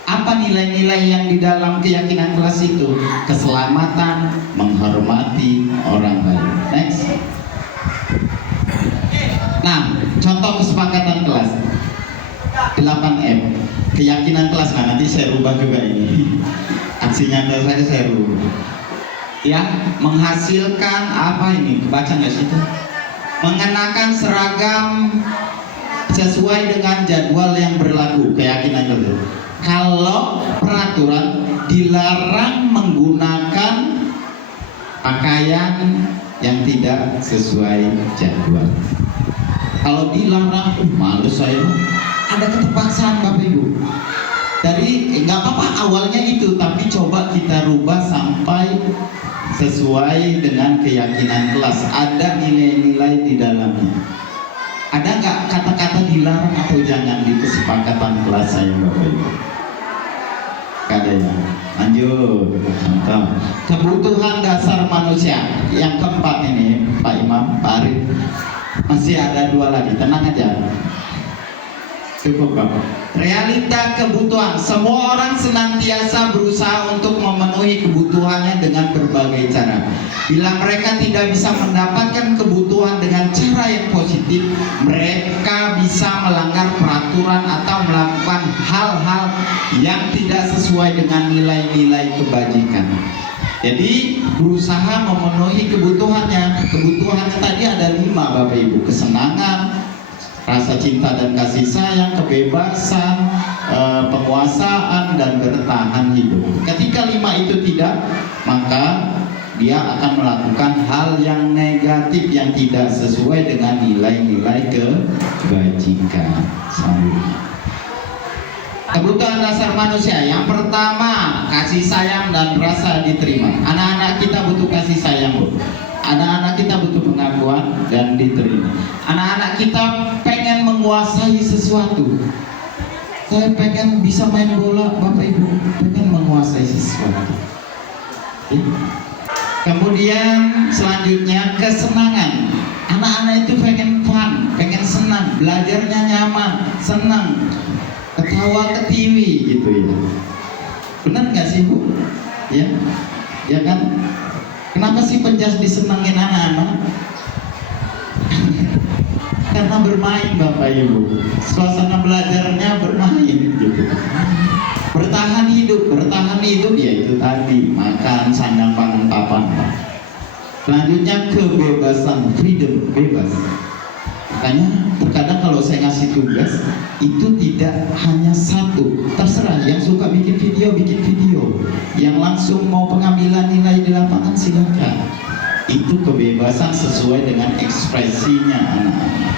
Apa nilai-nilai yang di dalam keyakinan kelas itu? Keselamatan, menghormati orang lain. Next. Nah, contoh kesepakatan kelas 8M. Keyakinan kelas. Nah, nanti saya rubah juga ini. Aksi nyata saya rubah. Ya, menghasilkan apa ini? Baca nggak sih itu? Mengenakan seragam sesuai dengan jadwal yang berlaku. Keyakinan itu. Kalau peraturan dilarang menggunakan pakaian yang tidak sesuai jadwal. Kalau dilarang, males saya. Ada keterpaksaan Bapak Ibu. Dari nggak apa-apa awalnya itu, tapi coba kita rubah sampai sesuai dengan keyakinan kelas. Ada nilai-nilai di dalamnya. Ada nggak kata-kata dilarang atau jangan di kesepakatan kelas saya Bapak Ibu? Ada ya. Lanjut. Contoh kebutuhan dasar manusia. Yang keempat ini Pak Imam, Pak Arif. Masih ada 2 lagi. Tenang aja. Cukup Bapak. Realita kebutuhan. Semua orang senantiasa berusaha untuk memenuhi kebutuhannya dengan berbagai cara. Bila mereka tidak bisa mendapatkan kebutuhan dengan cara yang positif, mereka bisa melanggar peraturan atau melakukan hal-hal yang tidak sesuai dengan nilai-nilai kebajikan. Jadi berusaha memenuhi kebutuhannya. Kebutuhannya tadi ada 5 Bapak Ibu. Kesenangan, rasa cinta dan kasih sayang, kebebasan, penguasaan, dan bertahan hidup. Ketika 5 itu tidak, maka dia akan melakukan hal yang negatif yang tidak sesuai dengan nilai-nilai kebajikan. Selanjutnya, kebutuhan dasar manusia. Yang pertama, kasih sayang dan rasa diterima. Anak-anak kita butuh kasih sayang, Bu. Anak-anak kita butuh pengakuan dan diterima. Anak-anak kita pengen menguasai sesuatu. Saya pengen bisa main bola, Bapak Ibu. Pengen menguasai sesuatu. Kemudian selanjutnya kesenangan. Anak-anak itu pengen fun, pengen senang, belajarnya nyaman, senang. ketawa ketiwi gitu ya. Benar nggak sih Bu? Ya, ya kan? Kenapa sih penjas disenangin anak-anak? Karena bermain Bapak Ibu. Suasana belajarnya bermain gitu. Bertahan hidup ya itu tadi, makan, sandang, pangan, papan. Selanjutnya kebebasan, freedom, bebas. Makanya terkadang kalau saya ngasih tugas itu tidak hanya satu, terserah yang suka bikin video, yang langsung mau pengambilan nilai di lapangan silakan. Itu kebebasan sesuai dengan ekspresinya anak-anak.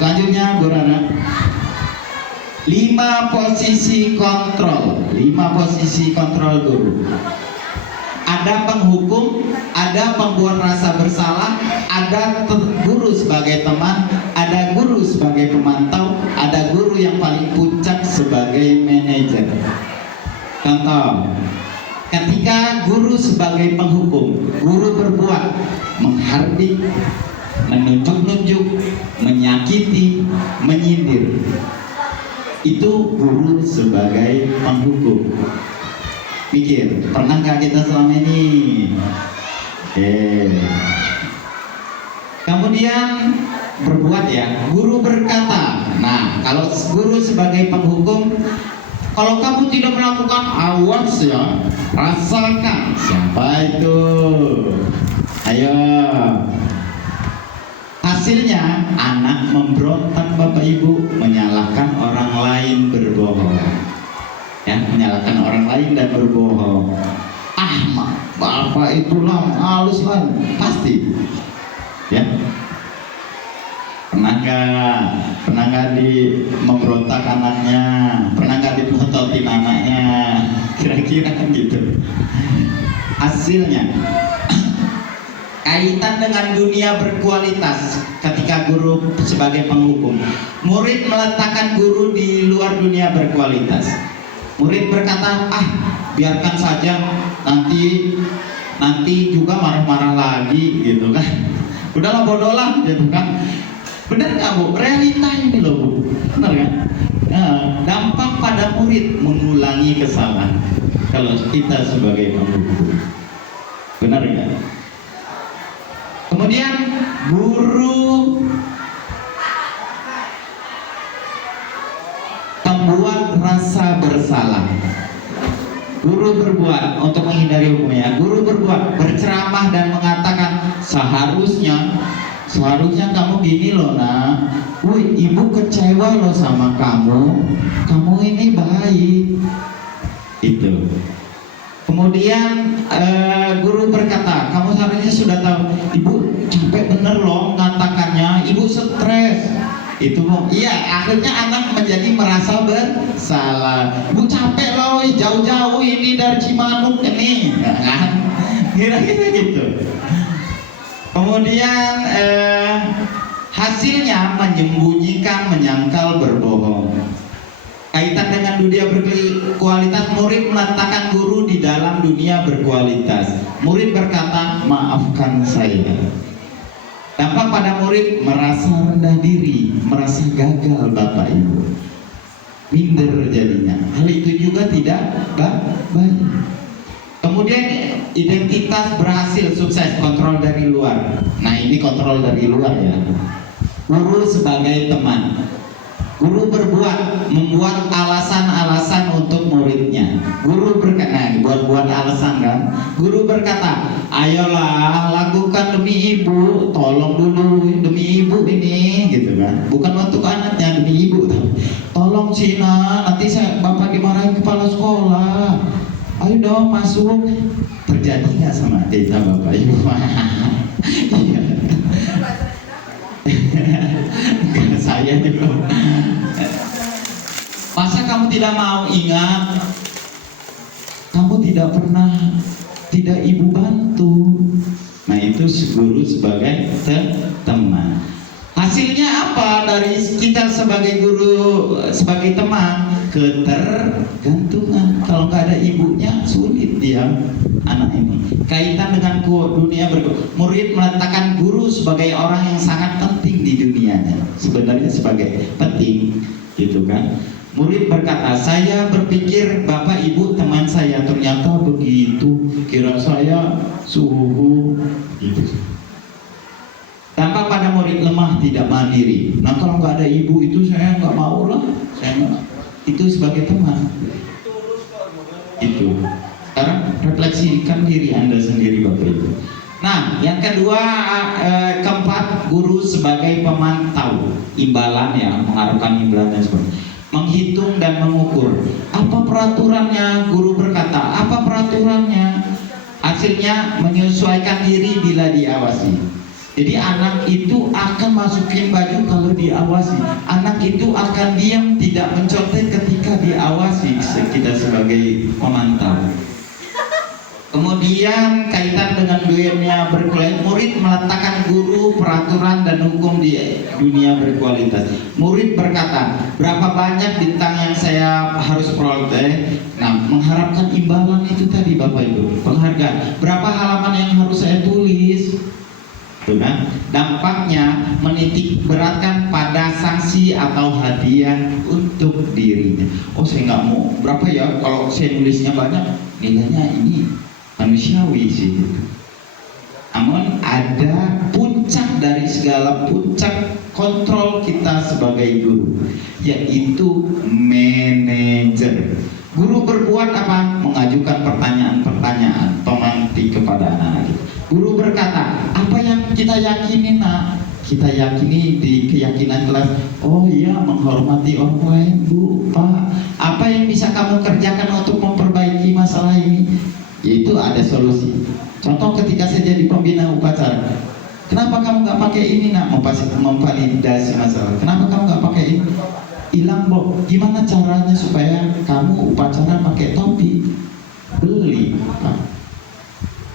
Selanjutnya Bu Rana, 5 posisi kontrol guru. Ada penghukum, ada pembuat rasa bersalah, ada guru sebagai teman, ada guru sebagai pemantau, ada guru yang paling puncak sebagai manajer. Contoh, ketika guru sebagai penghukum, guru berbuat menghardik, menunjuk-nunjuk, menyakiti, menyindir. Itu guru sebagai penghukum. Pikir, pernah nggak kita selama ini? Kemudian berbuat ya, guru berkata. Nah, kalau guru sebagai penghukum, kalau kamu tidak melakukan, awas ya, rasakan. Siapa itu? Ayo. Hasilnya anak memberontak Bapak Ibu, menyalahkan orang lain, berbohong. Ya, menyalahkan orang lain dan berbohong. Bapak itulah halus lah, pasti. Ya. Pernah nggak di memberontak anaknya? Pernah nggak dipelototin anaknya? Kira-kira kan gitu. Hasilnya kaitan dengan dunia berkualitas. Ketika guru sebagai penghukum, murid meletakkan guru di luar dunia berkualitas. Murid berkata, biarkan saja, nanti juga marah-marah lagi gitu kan. Udahlah bodoh lah gitu kan. Benar nggak Bu? Realita ini loh Bu. Benar kan? Dampak pada murid mengulangi kesalahan kalau kita sebagai penghukum. Benar nggak? Kemudian guru pembuat rasa bersalah. Guru berbuat untuk menghindari hukumnya. Guru berbuat, berceramah dan mengatakan seharusnya kamu gini loh nak. Wih, ibu kecewa loh sama kamu. Kamu ini baik. Itu. Kemudian guru berkata, kamu seharusnya sudah tahu, ibu capek bener loh mengatakannya, ibu stres. Itu iya, akhirnya anak menjadi merasa bersalah. Ibu capek loh, jauh-jauh ini dari Cimanuk ini, kira-kira gitu. Kemudian hasilnya menyembunyikan, menyangkal, berbohong. Kaitan dengan dunia berkualitas, murid meletakkan guru di dalam dunia berkualitas. Murid berkata, maafkan saya. Dampak pada murid merasa rendah diri, merasa gagal Bapak Ibu, minder jadinya. Hal itu juga tidak baik. Kemudian identitas berhasil, sukses, kontrol dari luar. Nah ini kontrol dari luar ya. Guru sebagai teman. Guru berbuat, membuat alasan-alasan untuk muridnya. Guru berkata, buat alasan kan. Guru berkata, ayolah lakukan demi ibu, tolong dulu demi ibu ini, gitu kan. Bukan untuk anaknya, demi ibu. Tolong Cina, nanti bapak dimarahin kepala sekolah. Ayo dong masuk. Terjadi nggak sama kita Bapak Ibu? Saya juga. Masa kamu tidak mau ingat? Kamu tidak ibu bantu. Nah itu guru sebagai teman. Hasilnya apa dari kita sebagai guru, sebagai teman? Ketergantungan. Kalau nggak ada ibunya sulit dia anak ini. Kaitan dengan dunia murid meletakkan guru sebagai orang yang sangat penting di dunianya. Sebenarnya sebagai penting, gitu kan. Murid berkata, saya berpikir Bapak Ibu teman saya, ternyata begitu. Kira saya suhu gitu. Tampak pada murid lemah tidak mandiri. Nah kalau nggak ada ibu itu saya nggak mau lah. Saya nggak. Itu sebagai teman. Itu. Sekarang refleksikan diri Anda sendiri Bapak Ibu. Nah, yang kedua, keempat, guru sebagai pemantau imbalan ya, mengharapkan imbalan dan sebagainya. Menghitung dan mengukur. Apa peraturannya? Guru berkata, apa peraturannya? Hasilnya menyesuaikan diri bila diawasi. Jadi anak itu akan masukin baju kalau diawasi. Anak itu akan diam, tidak mencontek ketika diawasi. Kita sebagai pemantau. Kemudian kaitan dengan dunia berkualitas, murid meletakkan guru, peraturan dan hukum di dunia berkualitas. Murid berkata, berapa banyak bintang yang saya harus peroleh? Nah, mengharapkan imbalan itu tadi Bapak Ibu, penghargaan. Berapa halaman yang harus saya tulis? Tuh kan? Dampaknya menitik beratkan pada sanksi atau hadiah untuk dirinya. Oh saya nggak mau, berapa ya? Kalau saya nulisnya banyak, nilainya ini manusiawi sih. Namun ada puncak dari segala puncak kontrol kita sebagai guru, yaitu manajer. Guru berbuat apa? Mengajukan pertanyaan-pertanyaan pemantik kepada anak-anak. Guru berkata, apa yang kita yakini nak? Kita yakini di keyakinan kelas. Oh iya, menghormati orang lain Bu, Pak. Apa yang bisa kamu kerjakan untuk memperbaiki masalah ini? Yaitu ada solusi. Contoh ketika saya jadi pembina upacara, kenapa kamu nggak pakai ini nak, memvalidasi masalah? Kenapa kamu nggak pakai ini? Hilang Bob. Gimana caranya supaya kamu upacara pakai topi? Beli, Pak.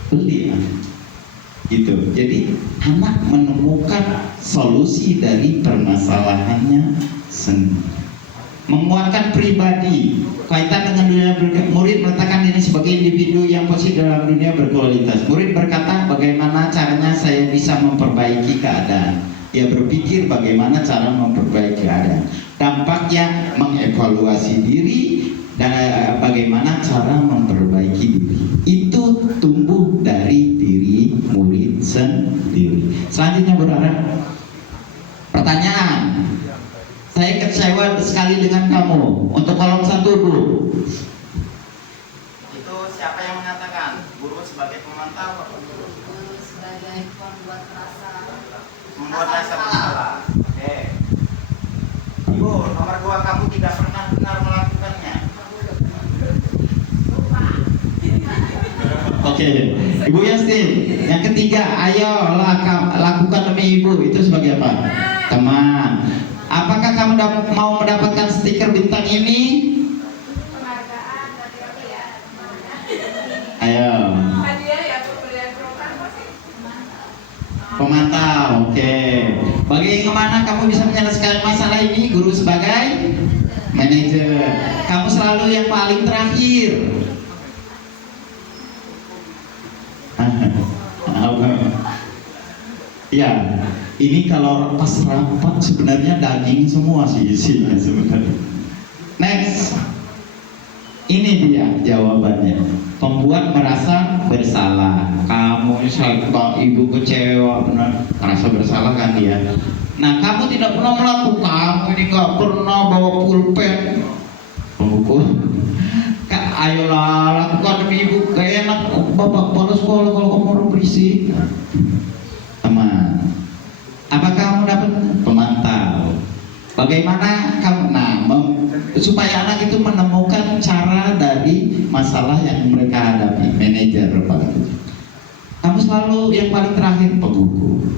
Beli. Gitu. Jadi anak menemukan solusi dari permasalahannya sendiri. Menguatkan pribadi, kaitan dengan dunia berkualitas. Murid meletakkan diri sebagai individu yang positif dalam dunia berkualitas. Murid berkata, bagaimana caranya saya bisa memperbaiki keadaan. Dia berpikir bagaimana cara memperbaiki keadaan. Dampaknya mengevaluasi diri dan bagaimana cara memperbaiki diri. Itu tumbuh dari diri murid sendiri. Selanjutnya berharap pertanyaan. Saya kecewa sekali dengan kamu. Untuk kolom 1 Bu. Itu siapa yang mengatakan? Guru sebagai pemantau atau Guru sebagai pembuat rasa bersalah? Oke. Ibu, nomor 2 kamu tidak pernah benar melakukannya. Oke, Ibu Yastin. Yang ketiga, ayo lakukan demi ibu. Itu sebagai apa? Teman. Apakah kamu mau mendapatkan stiker bintang ini? penghargaan dari apa ya? Ayo. Hadiah ya, pemberian program pasti. Pemantau. Oke. Bagaimana kamu bisa menyelesaikan masalah ini? Guru sebagai manajer. Kamu selalu yang paling terakhir. Ya, ini kalau pas rapat sebenarnya daging semua sih isinya sebenarnya. Next, ini dia jawabannya. Pembuat merasa bersalah. Kamu kalau ibu kecewa, benar merasa bersalah kan dia. Nah, kamu tidak pernah melakukan. Kamu ini nggak pernah bawa pulpen. Pemukul. Kak, ayolah lakukan demi ibu. Gak enak bapak kepala sekolah kalau kamu orang berisik. Teman, apa kamu dapat pemantau? Bagaimana kamu supaya anak itu menemukan cara dari masalah yang mereka hadapi. Manajer apalagi. Kamu selalu yang paling terakhir, pembuku.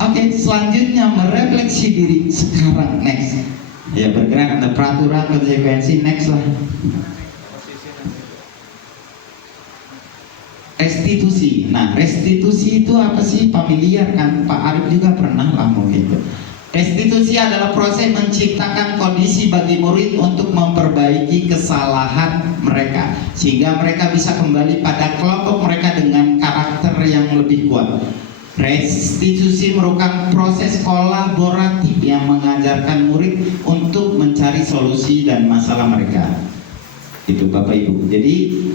Oke, selanjutnya merefleksi diri sekarang. Next, ya bergerak ada peraturan konsekuensi. Next lah. Restitusi. Nah, restitusi itu apa sih? Familiar kan? Pak Arif juga pernah lah mungkin. Restitusi adalah proses menciptakan kondisi bagi murid untuk memperbaiki kesalahan mereka, sehingga mereka bisa kembali pada kelompok mereka dengan karakter yang lebih kuat. Restitusi merupakan proses kolaboratif yang mengajarkan murid untuk mencari solusi dan masalah mereka. Itu Bapak Ibu. Jadi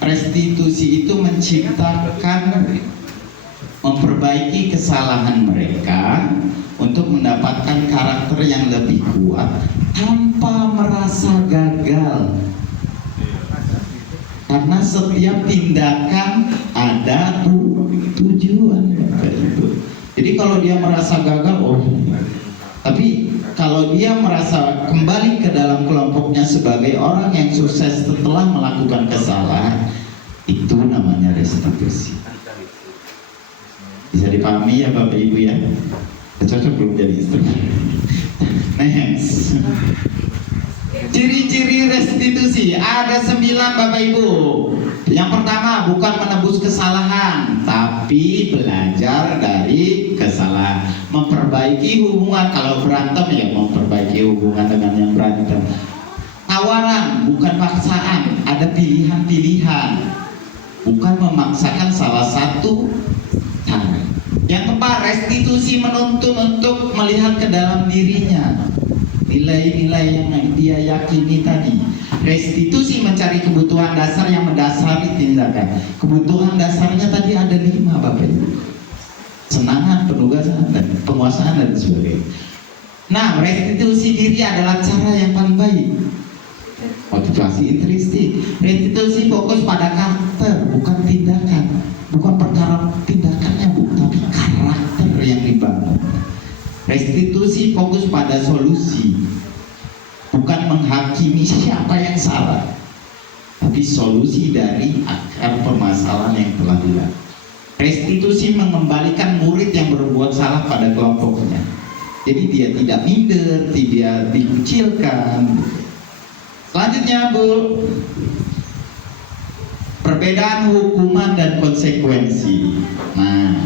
restitusi itu menciptakan, memperbaiki kesalahan mereka untuk mendapatkan karakter yang lebih kuat tanpa merasa gagal. Karena setiap tindakan ada tujuan, Bapak Ibu. Jadi kalau dia merasa gagal, tapi kalau dia merasa kembali ke dalam kelompoknya sebagai orang yang sukses setelah melakukan kesalahan, itu namanya restitusi. Bisa dipahami ya Bapak Ibu ya? Cocok belum jadi istri. Next. Ciri-ciri restitusi ada 9 Bapak Ibu. Yang pertama, bukan menebus kesalahan, tapi belajar dari kesalahan. Memperbaiki hubungan. Kalau berantem ya memperbaiki hubungan dengan yang berantem. Tawaran, bukan paksaan. Ada pilihan-pilihan, bukan memaksakan salah satu cara. Yang keempat, restitusi menuntun untuk melihat ke dalam dirinya, nilai-nilai yang dia yakini tadi. Restitusi mencari kebutuhan dasar yang mendasari tindakan. Kebutuhan dasarnya tadi ada 5 Bapak Ibu. Senangan, penugasan, dan penguasaan dan sebagainya. Nah, restitusi diri adalah cara yang paling baik. Motivasi intrinsik. Restitusi fokus pada karakter, bukan tindakan. Bukan perkara tindakannya, tapi karakter yang dibangun. Restitusi fokus pada solusi, bukan menghakimi siapa yang salah, tapi solusi dari akar permasalahan yang telah dilakukan. Restitusi mengembalikan murid yang berbuat salah pada kelompoknya. Jadi dia tidak minder, tidak dikucilkan. Selanjutnya Bu, perbedaan hukuman dan konsekuensi. Nah,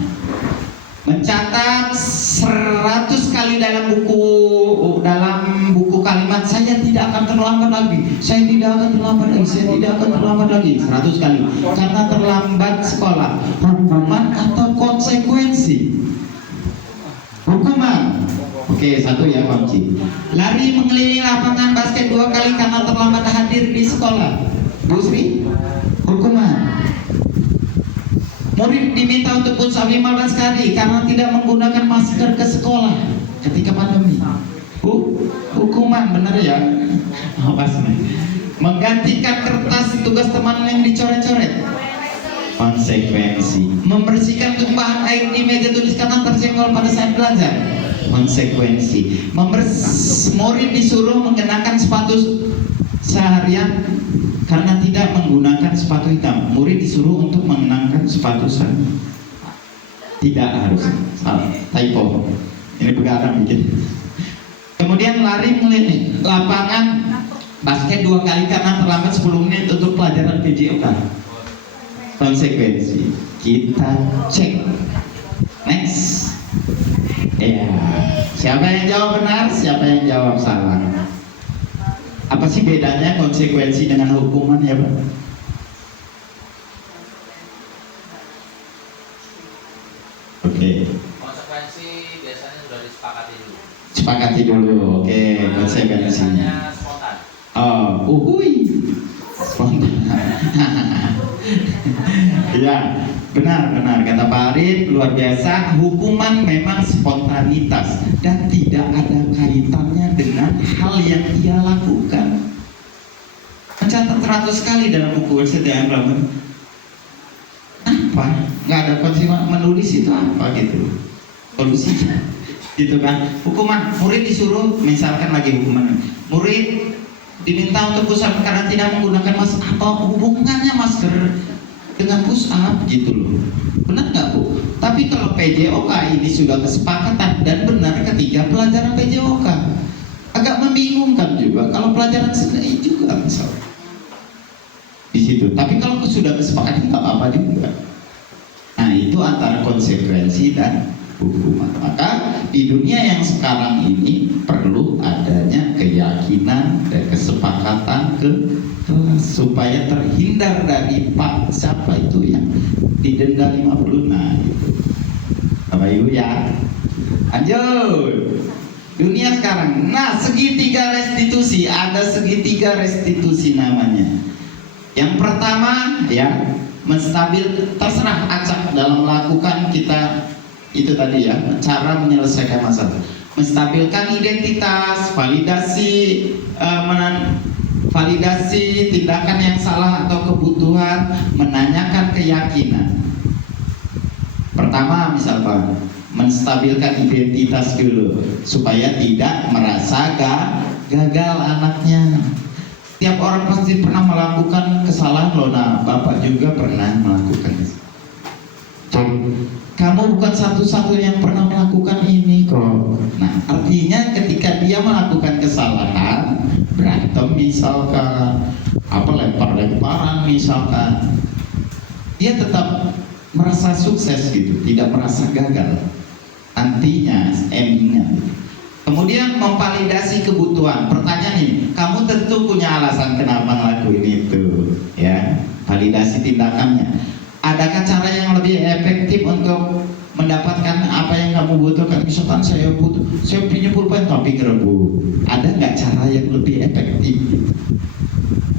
mencatat 100 kali dalam buku kalimat, saya tidak akan terlambat lagi, saya tidak akan terlambat lagi, saya tidak akan terlambat lagi 100 kali karena terlambat sekolah. Hukuman atau konsekuensi? Hukuman. Oke, 1 ya kunci. Lari mengelilingi lapangan basket 2 kali karena terlambat hadir di sekolah. Bu Sri, hukuman. Murid diminta untuk push-up 15 kali karena tidak menggunakan masker ke sekolah ketika pandemi. Hukuman, benar ya? Awas nih. Menggantikan kertas tugas teman yang dicoret-coret. Konsekuensi. Membersihkan tumpahan air di meja tulis karena tersenggol pada saat belajar. Konsekuensi. Murid disuruh mengenakan sepatu seharian karena tidak menggunakan sepatu hitam. Murid disuruh untuk mengenakan sepatu seharian. Tidak harus. Salah. Typo. Ini begadang bikin. Kemudian lari mengelilingi lapangan basket 2 kali karena terlambat 10 menit untuk pelajaran PJOK. Konsekuensi. Kita cek. Next. Ya. Siapa yang jawab benar? Siapa yang jawab salah? Apa sih bedanya konsekuensi dengan hukuman ya Pak? Oke. Konsekuensi biasanya sudah disepakati dulu. Sepakati dulu. Oke, konsekuensinya. Spontan. Spontan. Ya, benar kata Pak Arif, luar biasa. Hukuman memang spontanitas dan tidak ada kaitannya dengan hal yang ia lakukan. Mencatat 100 kali dalam buku SDM apa? Nggak ada konsekuensi. Menulis itu apa gitu? Solusinya, gitu kan? Hukuman, murid disuruh, misalkan lagi hukuman, murid diminta untuk push up karena tidak menggunakan masker. Apa hubungannya masker dengan push up gitu loh? Benar nggak Bu? Tapi kalau PJOK ini sudah kesepakatan dan benar ketika pelajaran PJOK, agak membingungkan juga kalau pelajaran seni juga misalnya di situ. Tapi kalau sudah kesepakatan nggak apa-apa juga. Nah itu antara konsekuensi dan hukuman. Maka di dunia yang sekarang ini perlu adanya keyakinan dan kesepakatan supaya terhindar dari Pak siapa itu yang didenda 50. Nah itu Bapak Ibu ya, lanjut. Dunia sekarang. Nah, segitiga restitusi, ada segitiga restitusi namanya. Yang pertama ya, menstabil, terserah acak dalam melakukan kita itu tadi ya, cara menyelesaikan masalah. Menstabilkan identitas, validasi tindakan yang salah atau kebutuhan, menanyakan keyakinan. Pertama misalkan menstabilkan identitas dulu supaya tidak merasa gagal anaknya. Tiap orang pasti pernah melakukan kesalahan loh. Nah, Bapak juga pernah melakukan. Kamu bukan satu-satunya yang pernah melakukan ini kok. Nah, artinya ketika dia melakukan kesalahan, berantem misalkan, lempar-lemparan misalkan, dia tetap merasa sukses gitu, tidak merasa gagal. Nantinya endingnya. Kemudian memvalidasi kebutuhan. Pertanyaan ini, kamu tentu punya alasan kenapa ngelakuin itu, ya. Validasi tindakannya. Adakah cara yang lebih efektif untuk mendapatkan apa yang kamu butuhkan? Misalkan saya punya pulpen tapi ngerebut. Ada nggak cara yang lebih efektif?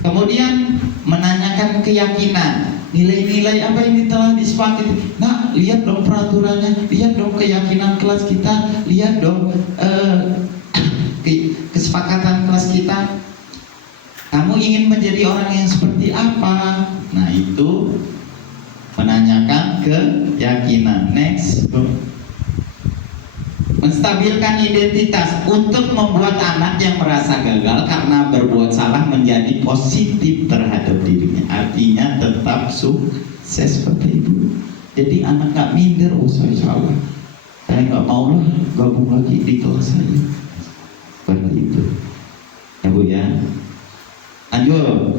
Kemudian menanyakan keyakinan, nilai-nilai apa yang telah disepakati. Nah, lihat dong peraturannya, lihat dong keyakinan kelas kita, lihat dong kesepakatan kelas kita. Kamu ingin menjadi orang yang seperti apa? Nah, itu menanyakan keyakinan. Next, menstabilkan identitas untuk membuat anak yang merasa gagal karena berbuat salah menjadi positif terhadap dirinya. Artinya tetap sukses seperti itu. Jadi anak nggak minder, oh saya salah, saya nggak mau lah gabung lagi di kelas saya. Seperti itu, ya Bu ya. Lanjut.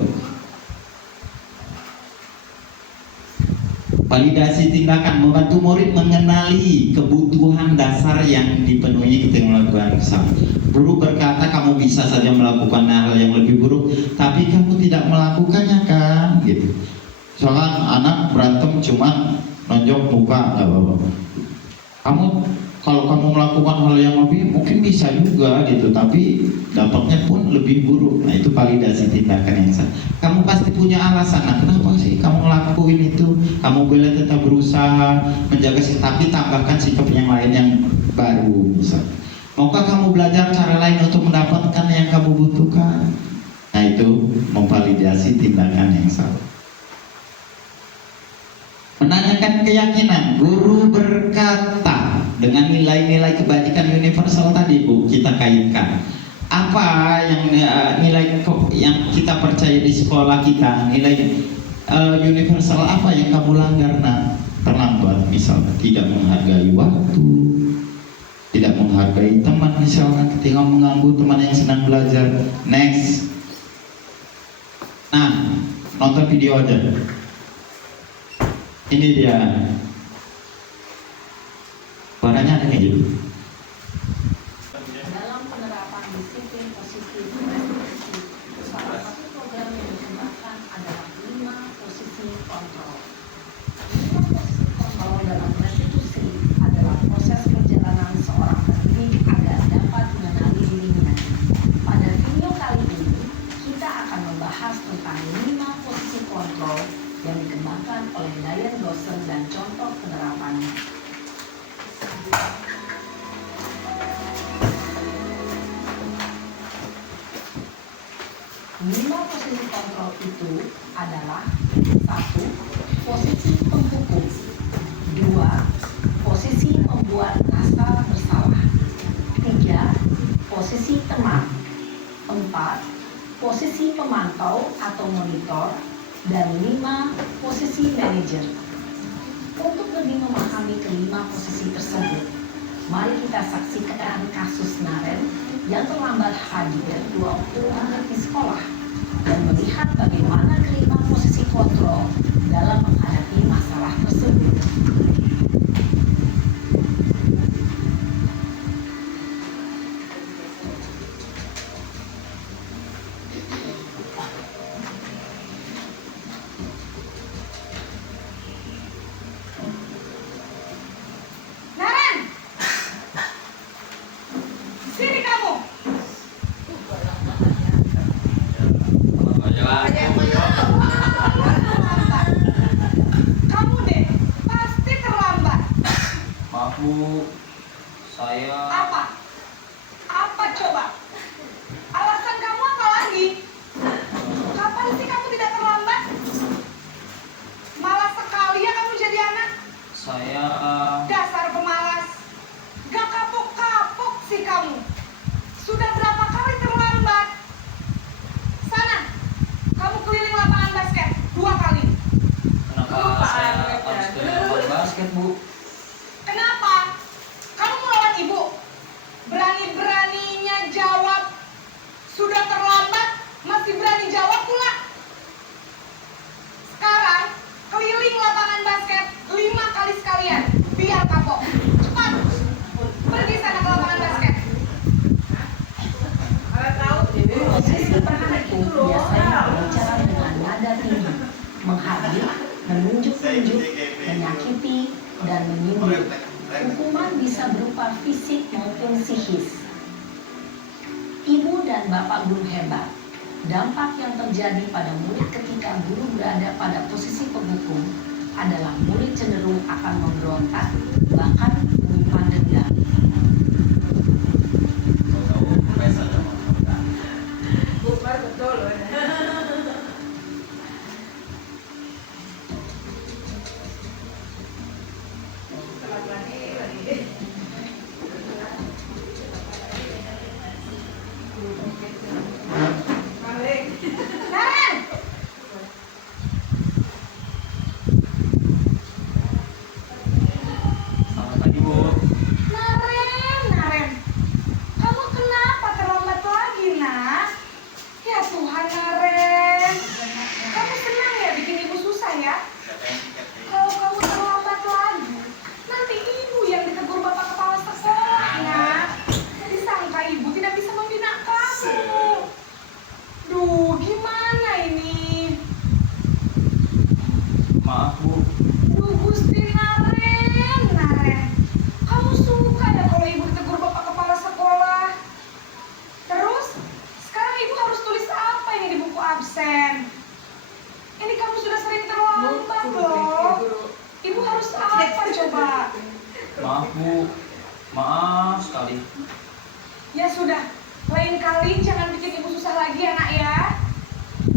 Validasi tindakan, membantu murid mengenali kebutuhan dasar yang dipenuhi ketika melakukan kesalahan. Guru berkata kamu bisa saja melakukan hal yang lebih buruk, tapi kamu tidak melakukannya kan, gitu. Soalnya anak berantem cuma nonjok muka, nggak apa-apa. Kalau kamu melakukan hal yang lebih, mungkin bisa juga gitu, tapi dampaknya pun lebih buruk. Nah, itu validasi tindakan yang salah. Kamu pasti punya alasan. Nah, kenapa sih kamu ngelakuin itu? Kamu boleh tetap berusaha menjaga sih, tapi tambahkan sikap yang lain yang baru. Misalnya, maukah kamu belajar cara lain untuk mendapatkan yang kamu butuhkan? Nah, itu memvalidasi tindakan yang salah. Menanyakan keyakinan, guru berkata dengan nilai-nilai kebajikan universal tadi Bu, kita kaitkan. Apa yang nilai yang kita percaya di sekolah kita, nilai universal apa yang kamu langgar? Nah, terlambat misalnya, tidak menghargai waktu, tidak menghargai teman misalnya, ketika mengganggu teman yang sedang belajar. Next. Nah, nonton video aja. Ini dia. Suaranya ada kayak gitu. Dalam penerapan disiplin positif restitusi, salah satu program yang dikembangkan adalah 5 posisi kontrol. 5 posisi kontrol dalam restitusi adalah proses perjalanan seorang terdidik agar dapat mengenali dirinya. Pada video kali ini, kita akan membahas tentang 5 posisi kontrol yang dikembangkan oleh Diane Dawson dan contoh penerapannya. Lima posisi kontrol itu adalah 1. Posisi penghukum, 2. Posisi membuat rasa bersalah, 3. Posisi teman, 4. Posisi pemantau atau monitor, dan 5. Posisi manajer. Untuk lebih memahami kelima posisi tersebut, mari kita saksikan kasus Naren yang terlambat hadir 20 menit di sekolah dan melihat bagaimana kelima posisi kontrol dalam menghadapi masalah tersebut. Naren! Sini! Bu, saya... Apa? Apa coba? Alasan kamu apa lagi? Kapan sih kamu tidak terlambat? Malas sekali ya kamu jadi anak. Saya... Dasar pemalas. Gak kapok-kapok sih kamu. Sudah berapa kali terlambat? Sana, kamu keliling lapangan basket 2 kali. Kenapa saya harus ke lapangan basket, Bu? Kenapa? Kamu mau lawan ibu? Berani-beraninya jawab. Sudah terlambat, masih berani jawab pula. Sekarang, keliling lapangan basket 5 kali sekalian. Biar kapok. Cepat. Pergi sana ke lapangan basket. Posisi peran itu biasanya berbicara dengan nada tinggi, menghardik, menunjuk-nunjuk, menyakiti, dan menyindir. Hukuman bisa berupa fisik maupun psikis. Ibu dan bapak guru hebat. Dampak yang terjadi pada murid ketika guru berada pada posisi penghukum adalah murid cenderung akan memberontak, bahkan menyimpan dendam. Naren! Selamat pagi, Bu. Naren. Kamu kenapa terlambat lagi, nak? Ya Tuhan, Naren. Kamu senang ya bikin ibu susah ya? Kalau kamu terlambat lagi, nanti ibu yang ditegur bapak kepala sekolah, nak. Jadi sangka ibu tidak bisa membina kamu. Duh, gimana ini? Maaf, Bu. Duh, Gusti Naren. Kamu suka ya kalau ibu ditegur bapak kepala sekolah? Terus, sekarang ibu harus tulis apa ini di buku absen? Ini kamu sudah sering terlambat loh. Ibu harus apa coba? Maaf, Bu. Maaf sekali. Ya sudah, lain kali jangan bikin ibu susah lagi ya nak ya.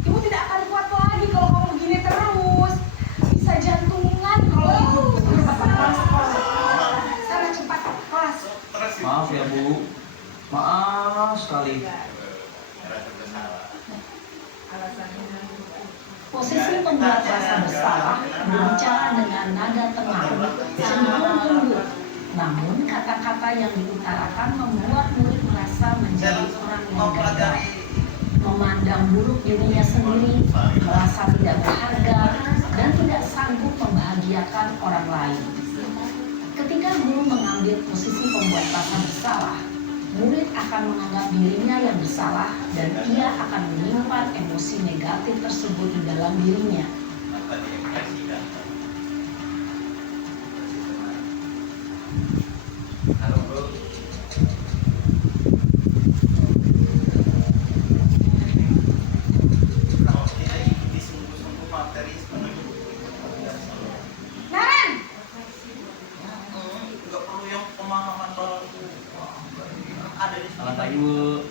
Ibu tidak akan kuat lagi kalau kamu begini terus. Bisa jantungan kalau ibu ditegur bapak kepala sekolah. Sana cepat kelas. Maaf ya, Bu. Maaf sekali. Posisi membuat rasa bersalah berbicara dengan nada tenang, cenderung lembut. Namun kata-kata yang diutarakan membuat murid merasa menjadi orang yang gagal, memandang buruk dirinya sendiri, merasa tidak berharga, dan tidak sanggup membahagiakan orang lain. Ketika guru mengambil posisi pembuat rasa bersalah, murid akan menganggap dirinya yang bersalah dan ia akan menyimpan emosi negatif tersebut di dalam dirinya. Halo, Bro. Kalau kita ikuti sungguh-sungguh materi sepenuhnya. Naren! Nggak perlu yang pemahaman baru. Ada di Selamat pagi, Bu.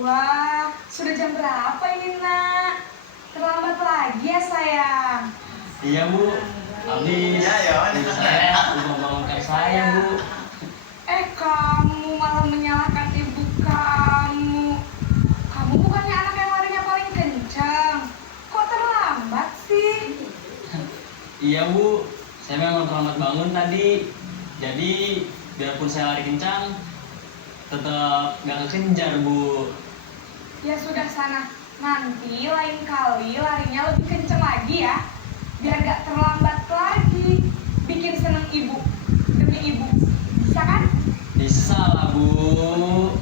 Wah, sudah jam berapa ini nak? Terlambat lagi ya sayang. Iya, Bu. Habis. Iya, ya. Ibu saya membangunkan saya, Bu. Kamu malah menyalahkan ibu kamu. Kamu bukannya anak yang larinya paling kencang. Kok terlambat sih? Iya, Bu. Saya memang terlambat bangun tadi. Jadi, biarpun saya lari kencang, tetap gak kekejar, Bu. Ya sudah sana. Nanti lain kali larinya lebih kencang lagi ya. Biar gak terlambat lagi. Bikin seneng ibu. Demi ibu. Bisa kan? Bisa lah, Bu.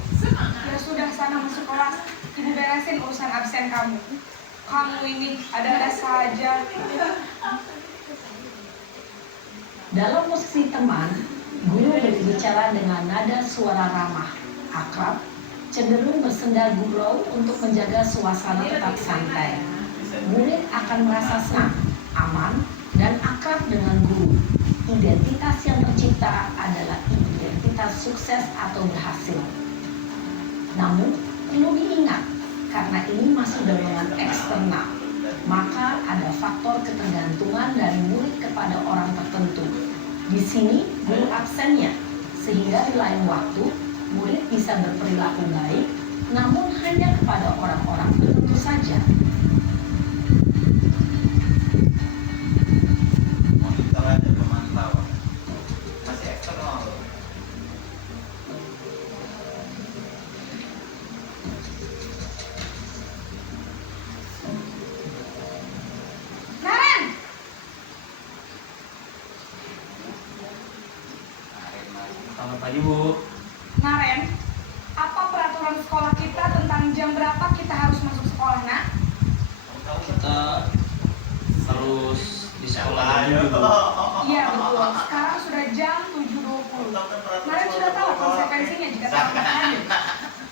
Ya sudah sana masuk kelas. Ibu beresin urusan absen kamu. Kamu ini ada-ada saja. Dalam posisi teman, guru berbicara dengan nada suara ramah, akrab, cenderung bersenda gurau untuk menjaga suasana tetap santai. Murid akan merasa senang, aman, dan akrab dengan guru. Identitas yang tercipta adalah identitas sukses atau berhasil. Namun, perlu diingat, karena ini masih dorongan eksternal, maka ada faktor ketergantungan dari murid kepada orang tertentu. Di sini, guru absennya, sehingga di lain waktu, murid bisa berperilaku baik, namun hanya kepada orang-orang tertentu saja. Monitor aja pemantauan. Masih eksternal. Naren, Selamat pagi Bu. Naren, apa peraturan sekolah kita tentang jam berapa kita harus masuk sekolah, nak? Kita harus di sekolah jam 7 Bu. Iya betul, sekarang sudah jam 7.20. Naren sudah tahu konsekuensinya jika tak hadir.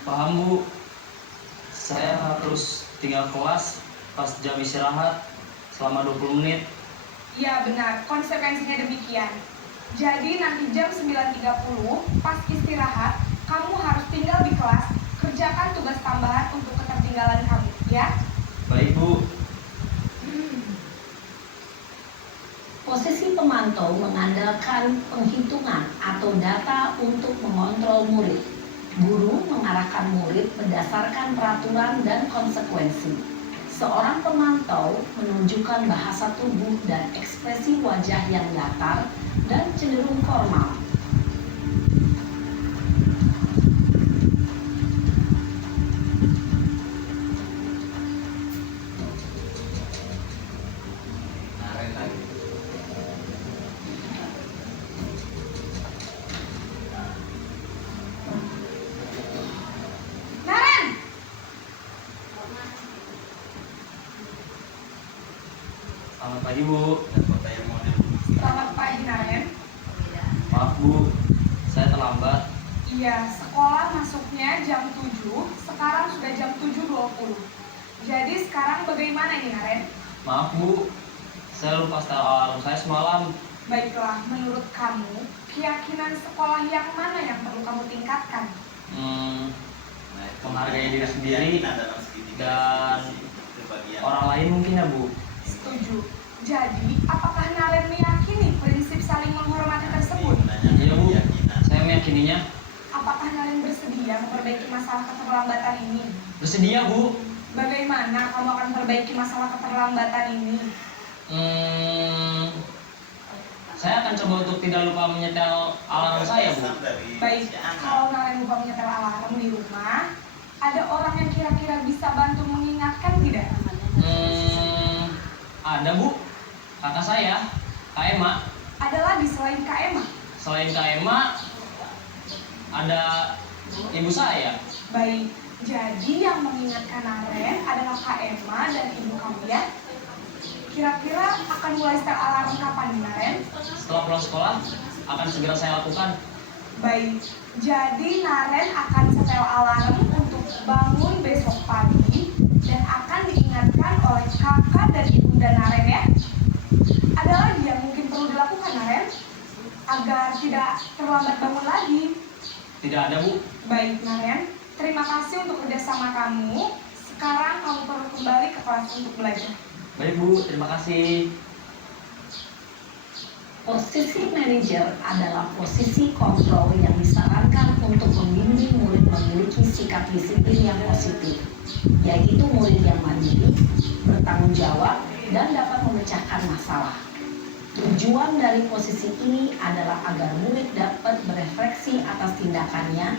Paham Bu. Saya harus tinggal kelas pas jam istirahat selama 20 menit. Iya benar, konsekuensinya demikian. Jadi nanti jam 9.30 pas istirahat, kamu harus tinggal di kelas, kerjakan tugas tambahan untuk ketertinggalan kamu, ya? Baik Bu. Posisi pemantau mengandalkan penghitungan atau data untuk mengontrol murid. Guru mengarahkan murid berdasarkan peraturan dan konsekuensi. Seorang pemantau menunjukkan bahasa tubuh dan ekspresi wajah yang datar dan cenderung formal. Naren! Selamat pagi Bu. Selamat pagi, Naren. Maaf Bu, saya terlambat. Iya, sekolah masuknya jam 7, sekarang sudah jam 7.20. Jadi sekarang bagaimana ini, Naren? Maaf Bu, saya lupa setel alarm saya semalam. Baiklah, menurut kamu, keyakinan sekolah yang mana yang perlu kamu tingkatkan? Menghargai diri sendiri dan orang lain mungkin ya Bu. Setuju. Jadi, apakah Naren meyakini prinsip saling menghormati tersebut? Iya Bu, saya meyakininya. Apakah Naren bersedia memperbaiki masalah keterlambatan ini? Bersedia Bu. Bagaimana kamu akan memperbaiki masalah keterlambatan ini? Saya akan coba untuk tidak lupa menyetel alarm saya Bu. Baik, kalau Naren lupa menyetel alarm di rumah, ada orang yang kira-kira bisa bantu mengingatkan tidak? Ada Bu, kakak saya, Kak Ema. Ada lagi selain Kak Emma? Selain Kak Ema, ada ibu saya. Baik, jadi yang mengingatkan Naren adalah Kak Emma dan ibu kamu ya? Kira-kira akan mulai setel alarm kapan nih, Naren? Setelah pulang sekolah, akan segera saya lakukan. Baik, jadi Naren akan setel alarm untuk bangun besok pagi dan akan diingatkan oleh kakak dan ibunda Naren ya. Ada lagi yang mungkin perlu dilakukan, Naren, agar tidak terlambat bangun lagi? Tidak ada Bu. Baik, Naren, terima kasih untuk kerjasama kamu. Sekarang kamu perlu kembali ke kelas untuk belajar. Baik Bu, terima kasih. Posisi manajer adalah posisi kontrol yang disarankan untuk membimbing murid memiliki sikap disiplin yang positif, yaitu murid yang mandiri, bertanggung jawab, dan dapat memecahkan masalah. Tujuan dari posisi ini adalah agar murid dapat berefleksi atas tindakannya.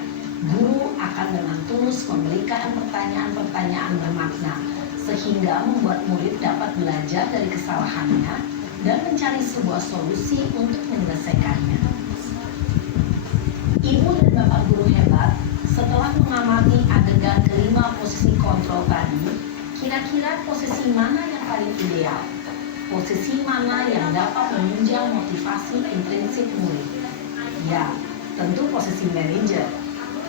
Guru akan dengan tulus memberikan pertanyaan-pertanyaan bermakna, sehingga membuat murid dapat belajar dari kesalahannya dan mencari sebuah solusi untuk menyelesaikannya. Ibu dan Bapak guru hebat, setelah mengamati adegan kelima posisi kontrol tadi, kira-kira posisi mana yang paling ideal? Posisi mana yang dapat menunjang motivasi intrinsik murid? Ya, tentu posisi manajer.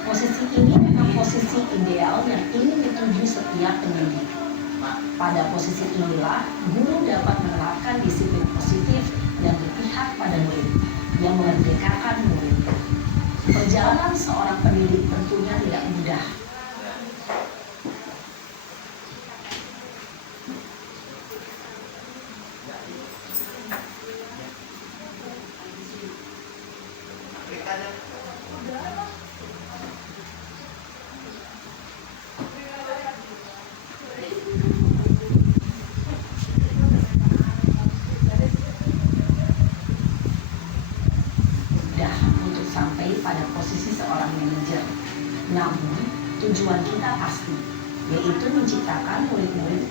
Posisi ini memang posisi ideal yang ingin dituju setiap pendidik. Pada posisi inilah, guru dapat menerapkan disiplin positif yang berpihak pada murid. memerdekakan muridnya. Perjalanan seorang pendidik tentunya tidak mudah. Untuk sampai pada posisi seorang manajer. Namun tujuan kita pasti, yaitu menciptakan murid-murid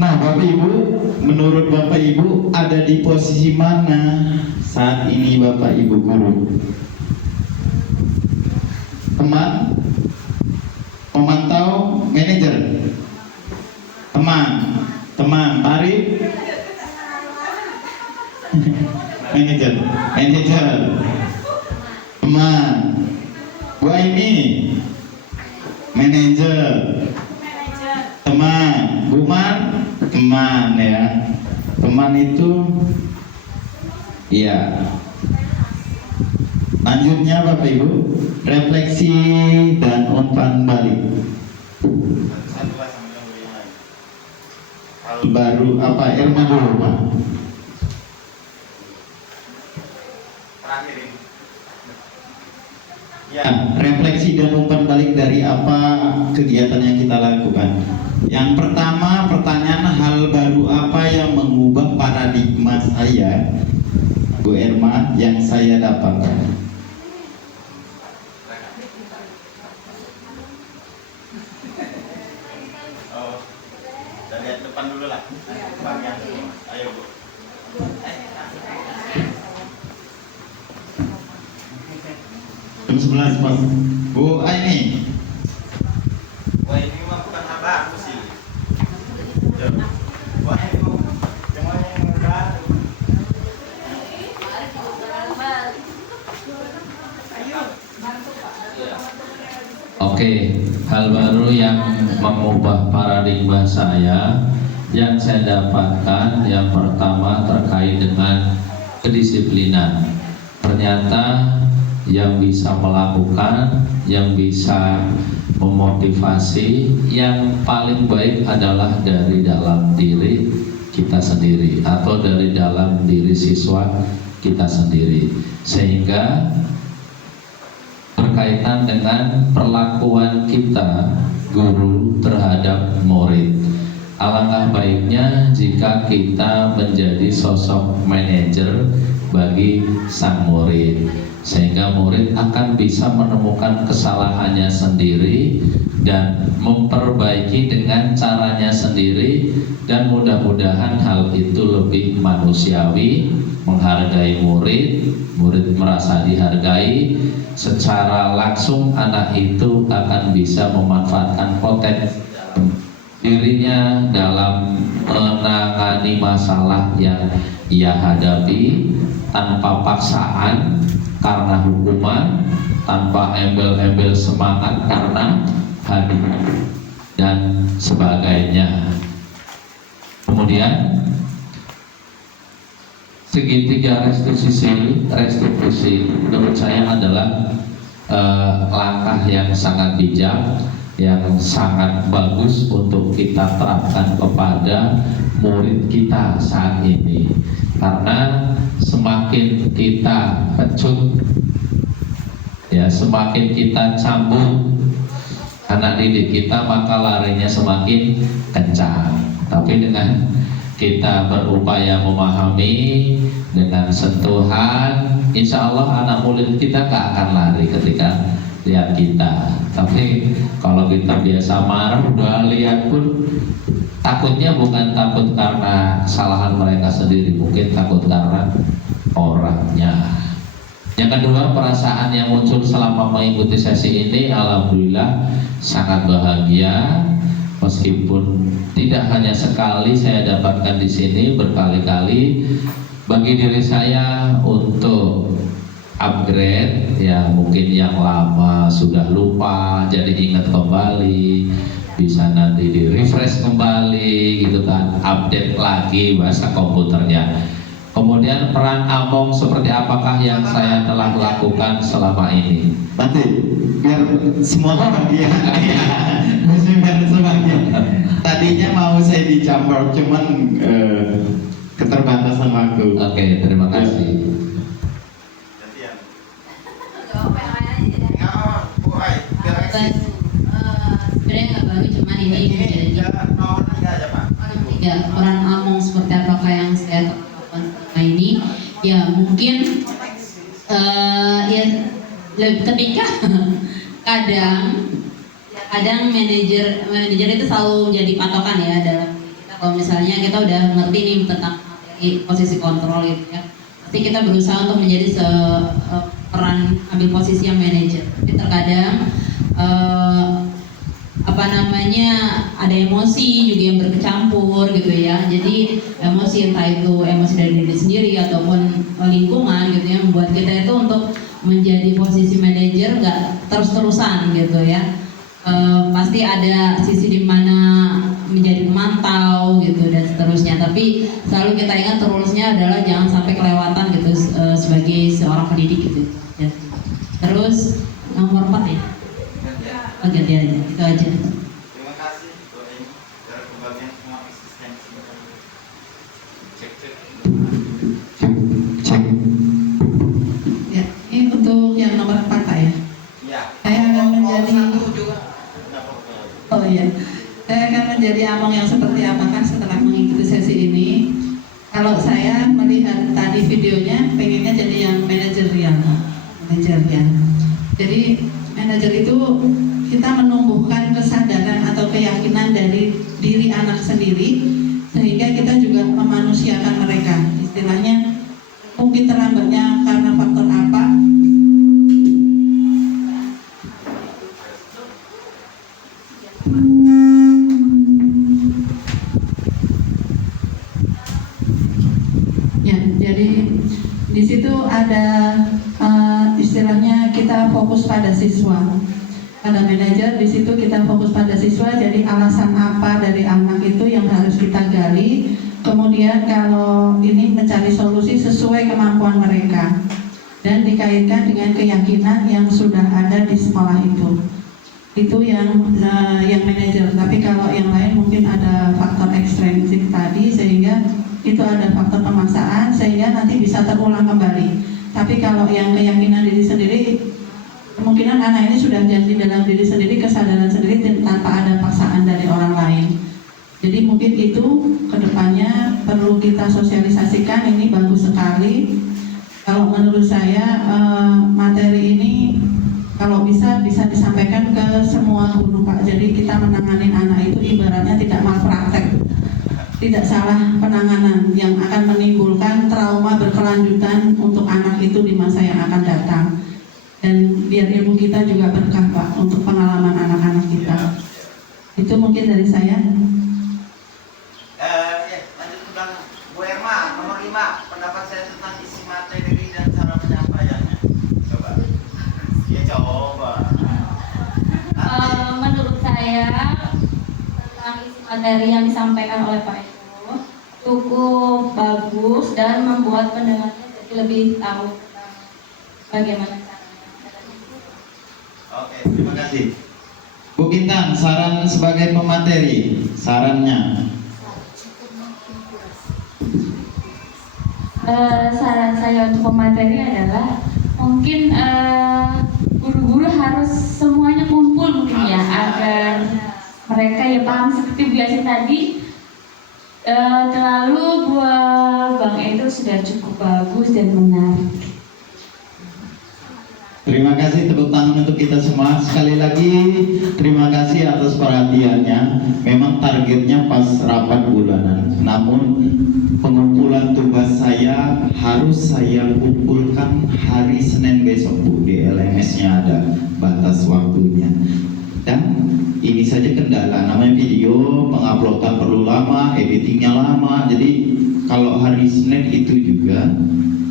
Nah, Bapak Ibu, menurut Bapak Ibu ada di posisi mana saat ini Bapak Ibu guru? Teman, memantau, manajer, teman, tarik, manajer, teman, gua ini, manajer, teman, Buman, teman ya, teman itu, iya. Lanjutnya Bapak Ibu, refleksi dan umpan balik. Baru apa? Irma dulu Pak. Terakhir ini. Ya, refleksi dan umpan balik dari apa kegiatan yang kita lakukan. Yang pertama, pertanyaan hal baru apa yang mengubah paradigma saya, Bu Irma, yang saya dapatkan. Oh, dari depan dulu lah. Bagian dulu. Ayo Bu. Jam 11 Pak. Bu Aini. Wah ini mah bukan hal baru sih. Wah ini cuma yang baru. Oke, hal baru yang mengubah paradigma saya yang saya dapatkan yang pertama terkait dengan kedisiplinan. Ternyata yang bisa melakukan, yang bisa memotivasi, yang paling baik adalah dari dalam diri kita sendiri atau dari dalam diri siswa kita sendiri. Sehingga berkaitan dengan perlakuan kita guru terhadap murid, alangkah baiknya jika kita menjadi sosok manajer bagi sang murid, sehingga murid akan bisa menemukan kesalahannya sendiri dan memperbaiki dengan caranya sendiri, dan mudah-mudahan hal itu lebih manusiawi, menghargai murid, murid merasa dihargai. Secara langsung anak itu akan bisa memanfaatkan potensi dirinya dalam menangani masalah yang ia hadapi tanpa paksaan karena hukuman, tanpa embel-embel semangat karena hadiah dan sebagainya. Kemudian segitiga restitusi menurut saya adalah langkah yang sangat bijak, yang sangat bagus untuk kita terapkan kepada murid kita saat ini. Karena semakin kita pecut, ya semakin kita cambuk anak didik kita, maka larinya semakin kencang. Tapi dengan kita berupaya memahami dengan sentuhan, insya Allah anak murid kita gak akan lari ketika lihat kita. Tapi kalau kita biasa marah, udah lihat pun takutnya bukan takut karena kesalahan mereka sendiri, mungkin takut karena orangnya. Yang kedua, perasaan yang muncul selama mengikuti sesi ini, alhamdulillah sangat bahagia. Meskipun tidak hanya sekali saya dapatkan di sini, berkali-kali bagi diri saya untuk upgrade, ya mungkin yang lama sudah lupa jadi ingat kembali, bisa nanti di refresh kembali gitu kan, update lagi bahasa komputernya. Kemudian peran Among seperti apakah yang saya telah lakukan selama ini? Nanti biar semua bahagia. Biar sebagian. Tadinya mau saya dicampur, cuman keterbatasan waktu. Oke, terima kasih. Gantian. Nggak, Bu Ai, biar eksis. Sebenarnya nggak baru, cuman ini menjadi Jangan nomor 3 aja, Pak. ya, peran Among seperti apakah yang saya lakukan selama ini. Ya mungkin ya ketika kadang manajer itu selalu jadi patokan ya dalam kita, kalau misalnya kita udah ngerti nih tentang materi posisi kontrol gitu ya, pasti kita berusaha untuk menjadi peran ambil posisi yang manajer. Tapi terkadang ada emosi juga yang berkecampur gitu ya. Jadi emosi, entah itu emosi dari diri sendiri ataupun lingkungan gitu ya, membuat kita itu untuk menjadi posisi manajer nggak terus-terusan gitu ya. Pasti ada sisi dimana menjadi pemantau gitu dan seterusnya. Tapi selalu kita ingat terusnya adalah jangan sampai kelewatan gitu sebagai seorang pendidik gitu ya. Terus nomor 4 ya. Oh, ganti aja, itu aja. Terima kasih Bu Ai dari pembagian semua eksistensi. Cek. Ya, ini untuk yang nomor 4 Pak ya. Iya. Saya akan menjadi Oh iya. Saya akan menjadi Among yang seperti apakah setelah mengikuti sesi ini? Kalau saya melihat tadi videonya, pengennya jadi yang manajerial. Jadi manajer itu kita menumbuhkan kesadaran atau keyakinan dari diri anak sendiri, sehingga kita juga memanusiakan mereka. Istilahnya mungkin terlambatnya karena faktor apa? Ya, jadi di situ ada istilahnya kita fokus pada siswa, pada manajer. Di situ kita fokus pada siswa. Jadi alasan apa dari anak itu yang harus kita gali. Kemudian kalau ini mencari solusi sesuai kemampuan mereka dan dikaitkan dengan keyakinan yang sudah ada di sekolah itu. Itu yang manajer. Tapi kalau yang lain mungkin ada faktor ekstrinsik tadi, sehingga itu ada faktor pemaksaan sehingga nanti bisa terulang kembali. Tapi kalau yang keyakinan diri sendiri, kemungkinan anak ini sudah janji dalam diri sendiri, kesadaran sendiri tanpa ada paksaan dari orang lain. Jadi mungkin itu kedepannya perlu kita sosialisasikan. Ini bagus sekali. Kalau menurut saya materi ini kalau bisa disampaikan ke semua guru Pak. Jadi kita menangani anak itu ibaratnya tidak malpraktek, tidak salah penanganan yang akan menimbulkan trauma berkelanjutan untuk anak itu di masa yang akan datang. Dan biar ilmu kita juga berkah Pak untuk pengalaman anak-anak kita. Itu mungkin dari saya. Lanjut ke belakang. Bu Erma, nomor 5, pendapat saya tentang isi materi dan cara penyampaiannya. Coba. Ya coba. Menurut saya tentang isi materi yang disampaikan oleh Pak Eko cukup bagus dan membuat pendengarnya jadi lebih tahu tentang bagaimana caranya. Oke, Terima kasih. Bu Kintan, saran sebagai pemateri, sarannya. Saran saya untuk pemateri adalah mungkin guru-guru harus semuanya kumpul mungkin ya, agar mereka ya paham seperti biasa tadi. Terlalu buat Bang Edo sudah cukup bagus dan menarik. Terima kasih, tepuk tangan untuk kita semua. Sekali lagi terima kasih atas perhatiannya. Memang targetnya pas rapat bulanan, namun pengumpulan tugas saya harus saya kumpulkan hari Senin besok Bu. Di LMS-nya ada batas waktunya. Dan ini saja kendala, namanya video penguploadan perlu lama, editingnya lama. Jadi kalau hari Senin itu juga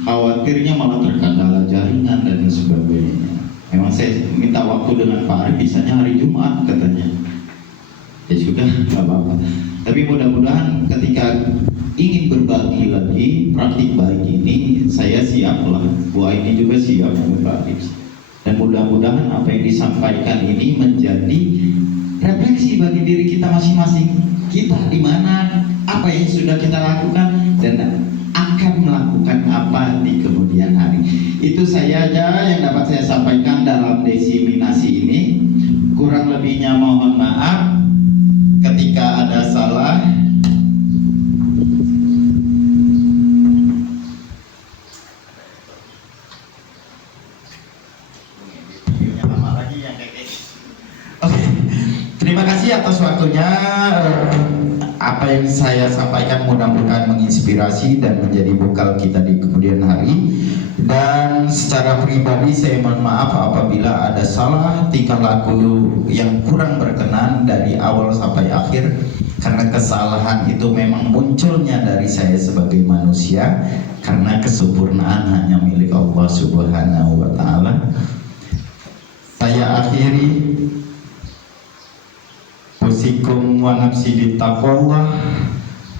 khawatirnya malah terkendala jaringan dan sebagainya. Memang saya minta waktu dengan Pak Ari, bisanya hari Jumat katanya. Ya sudah, nggak apa-apa. Tapi mudah-mudahan ketika ingin berbagi lagi praktik baik ini, saya siap lah. Bu Aini juga siap berbagi. Dan mudah-mudahan apa yang disampaikan ini menjadi refleksi bagi diri kita masing-masing. Kita di mana, apa yang sudah kita lakukan, dan akan melakukan apa di kemudian hari. Itu saya aja yang dapat saya sampaikan dalam diseminasi ini. Kurang lebihnya mohon maaf ketika ada salah. Oke, terima kasih atas waktunya. Apa yang saya sampaikan mudah-mudahan menginspirasi dan menjadi bekal kita di kemudian hari. Dan secara pribadi saya mohon maaf apabila ada salah tingkah laku yang kurang berkenan dari awal sampai akhir, karena kesalahan itu memang munculnya dari saya sebagai manusia, karena kesempurnaan hanya milik Allah Subhanahu wa Ta'ala. Saya akhiri, usikum wa nafsi bittaqwallah,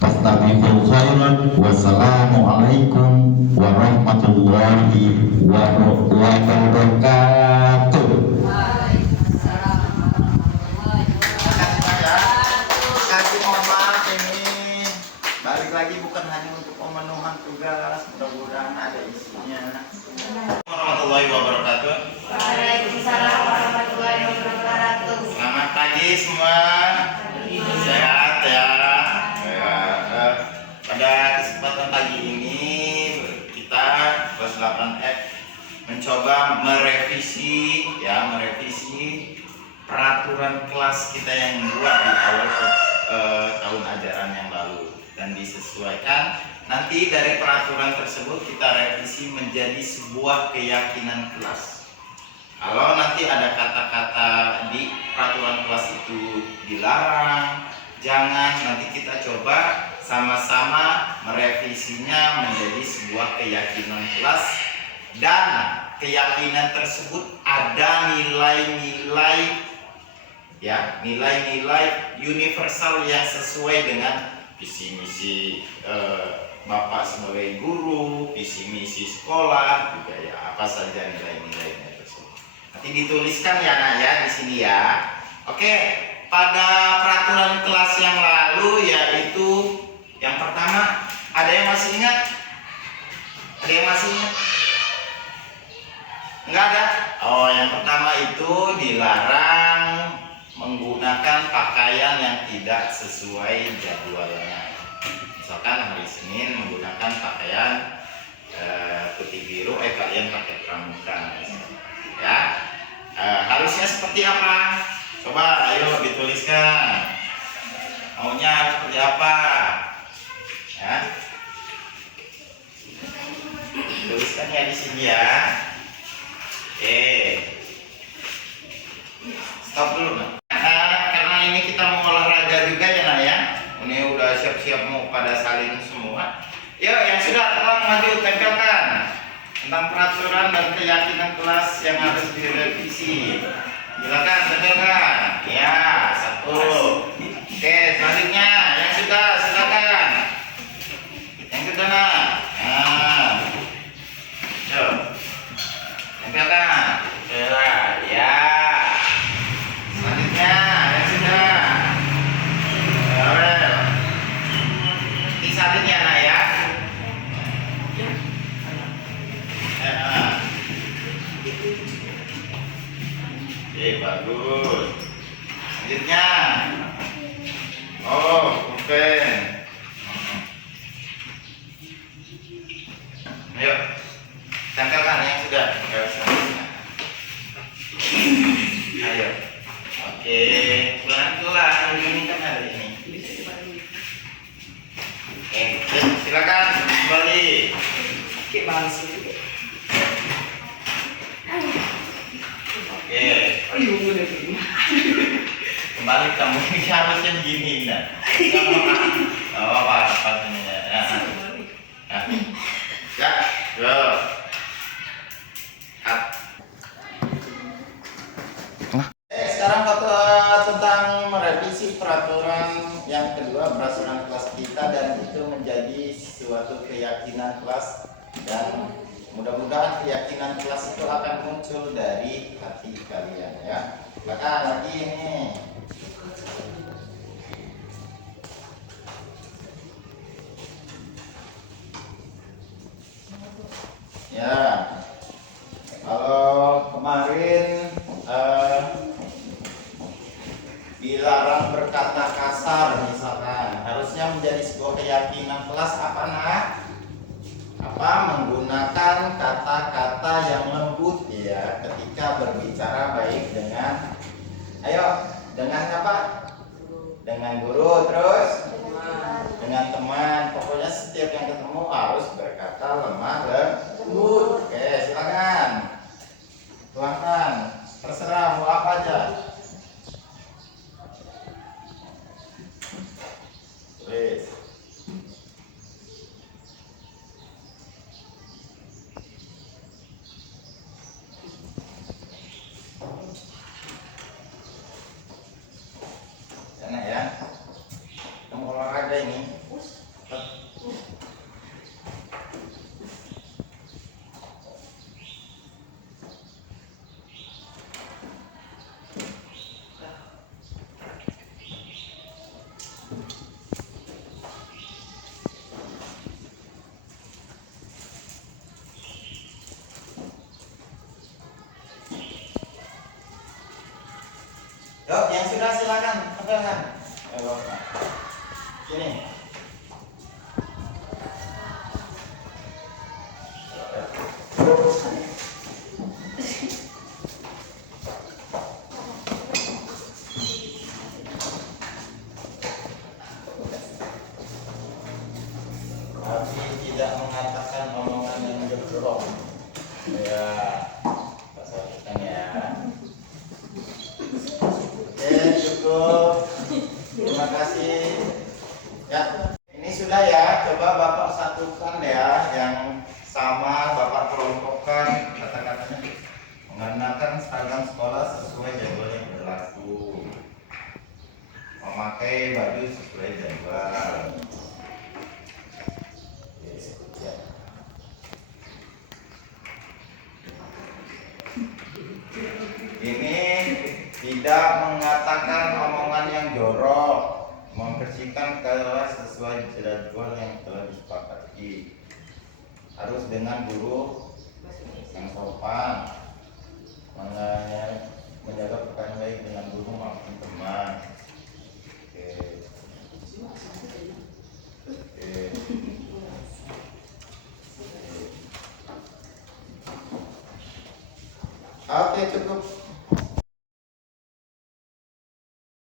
fastabiqul khairat. Wassalamualaikum warahmatullahi wabarakatuh. Kasih mohon maaf ini balik lagi bukan hanya untuk pemenuhan tugas, mudah-mudahan ada isinya. Warahmatullahi wabarakatuh. Waalaikumsalam warahmatullahi wabarakatuh. Selamat pagi semua. Sehat ya. Pada kesempatan pagi ini kita kelas 8F mencoba merevisi peraturan kelas kita yang dibuat di awal tahun ajaran yang lalu dan disesuaikan. Nanti dari peraturan tersebut kita revisi menjadi sebuah keyakinan kelas. Kalau nanti ada kata-kata di peraturan kelas itu dilarang, jangan, nanti kita coba sama-sama merevisinya menjadi sebuah keyakinan kelas, dan keyakinan tersebut ada nilai-nilai universal yang sesuai dengan visi misi Bapak sebagai guru, visi misi sekolah juga ya, apa saja nilai-nilainya tersebut. Nanti dituliskan ya Nak ya di sini ya. Oke, pada peraturan kelas yang lalu yaitu yang pertama, ada yang masih ingat? Ada yang masih ingat? Enggak ada? Oh, yang pertama itu dilarang menggunakan pakaian yang tidak sesuai jadwalnya. Misalkan hari Senin menggunakan pakaian putih biru, kalian pakai pramuka, ya. Harusnya seperti apa? Coba, ayo dituliskan. Maunya seperti apa? Ya. Tuliskan ya di sini ya. Stop dulu Nak. Karena ini kita mau olahraga juga ya Nak ya. Ini udah siap-siap mau pada salin semua. Yuk yang sudah tolong maju tempelkan tentang peraturan dan keyakinan kelas yang harus direvisi. Silakan tempelkan. Ya, satu. Oke, selanjutnya yang sudah silakan. Yang sudah Nak. Nah. Yuk. Tempelkan. Ya. Selanjutnya yang sudah. Disalin ya Nak ya. Oke, bagus. Selanjutnya. Oh, pulpen. Ayo. Tempelkan yang sudah. Enggak usah. Ayo. Oke, pelan-pelan ini kan hari ini. Silakan kembali. Oke. Kembali kamu ini harusnya begini nah. Oh, apa ini ya. Ya. Ya. dari hati kalian ya. Silakan lagi ini. Ya, kalau kemarin dilarang berkata kasar misalkan, harusnya menjadi sebuah keyakinan kelas apa nak? Apa menggunakan kata-kata yang lembut ya ketika berbicara, baik dengan, ayo, dengan apa? Dengan guru, terus dengan teman. Pokoknya setiap yang ketemu harus berkata lemah lembut. Oke, silakan tuangkan, terserah mau apa aja. Tulis. Sana ya. Kamu olahraga ini. Yuk, yang sudah silakan tempelkan. Ayo, sini. Tapi tidak mengatakan omongan yang jorok. Ya, pastikan ya. Oke, cukup. Terima kasih. Ya, ini sudah ya. Coba Bapak satukan ya, yang sama Bapak kelompokkan kata-katanya. Mengenakan seragam sekolah sesuai jadwal yang berlaku. Memakai baju sesuai jadwal. Oke, ya. Ini tidak mengatakan omongan yang jorok, membersihkan kelas sesuai jadwal yang telah disepakati, harus dengan guru yang sopan, menjaga pekan baik dengan guru maupun teman. Oke, cukup.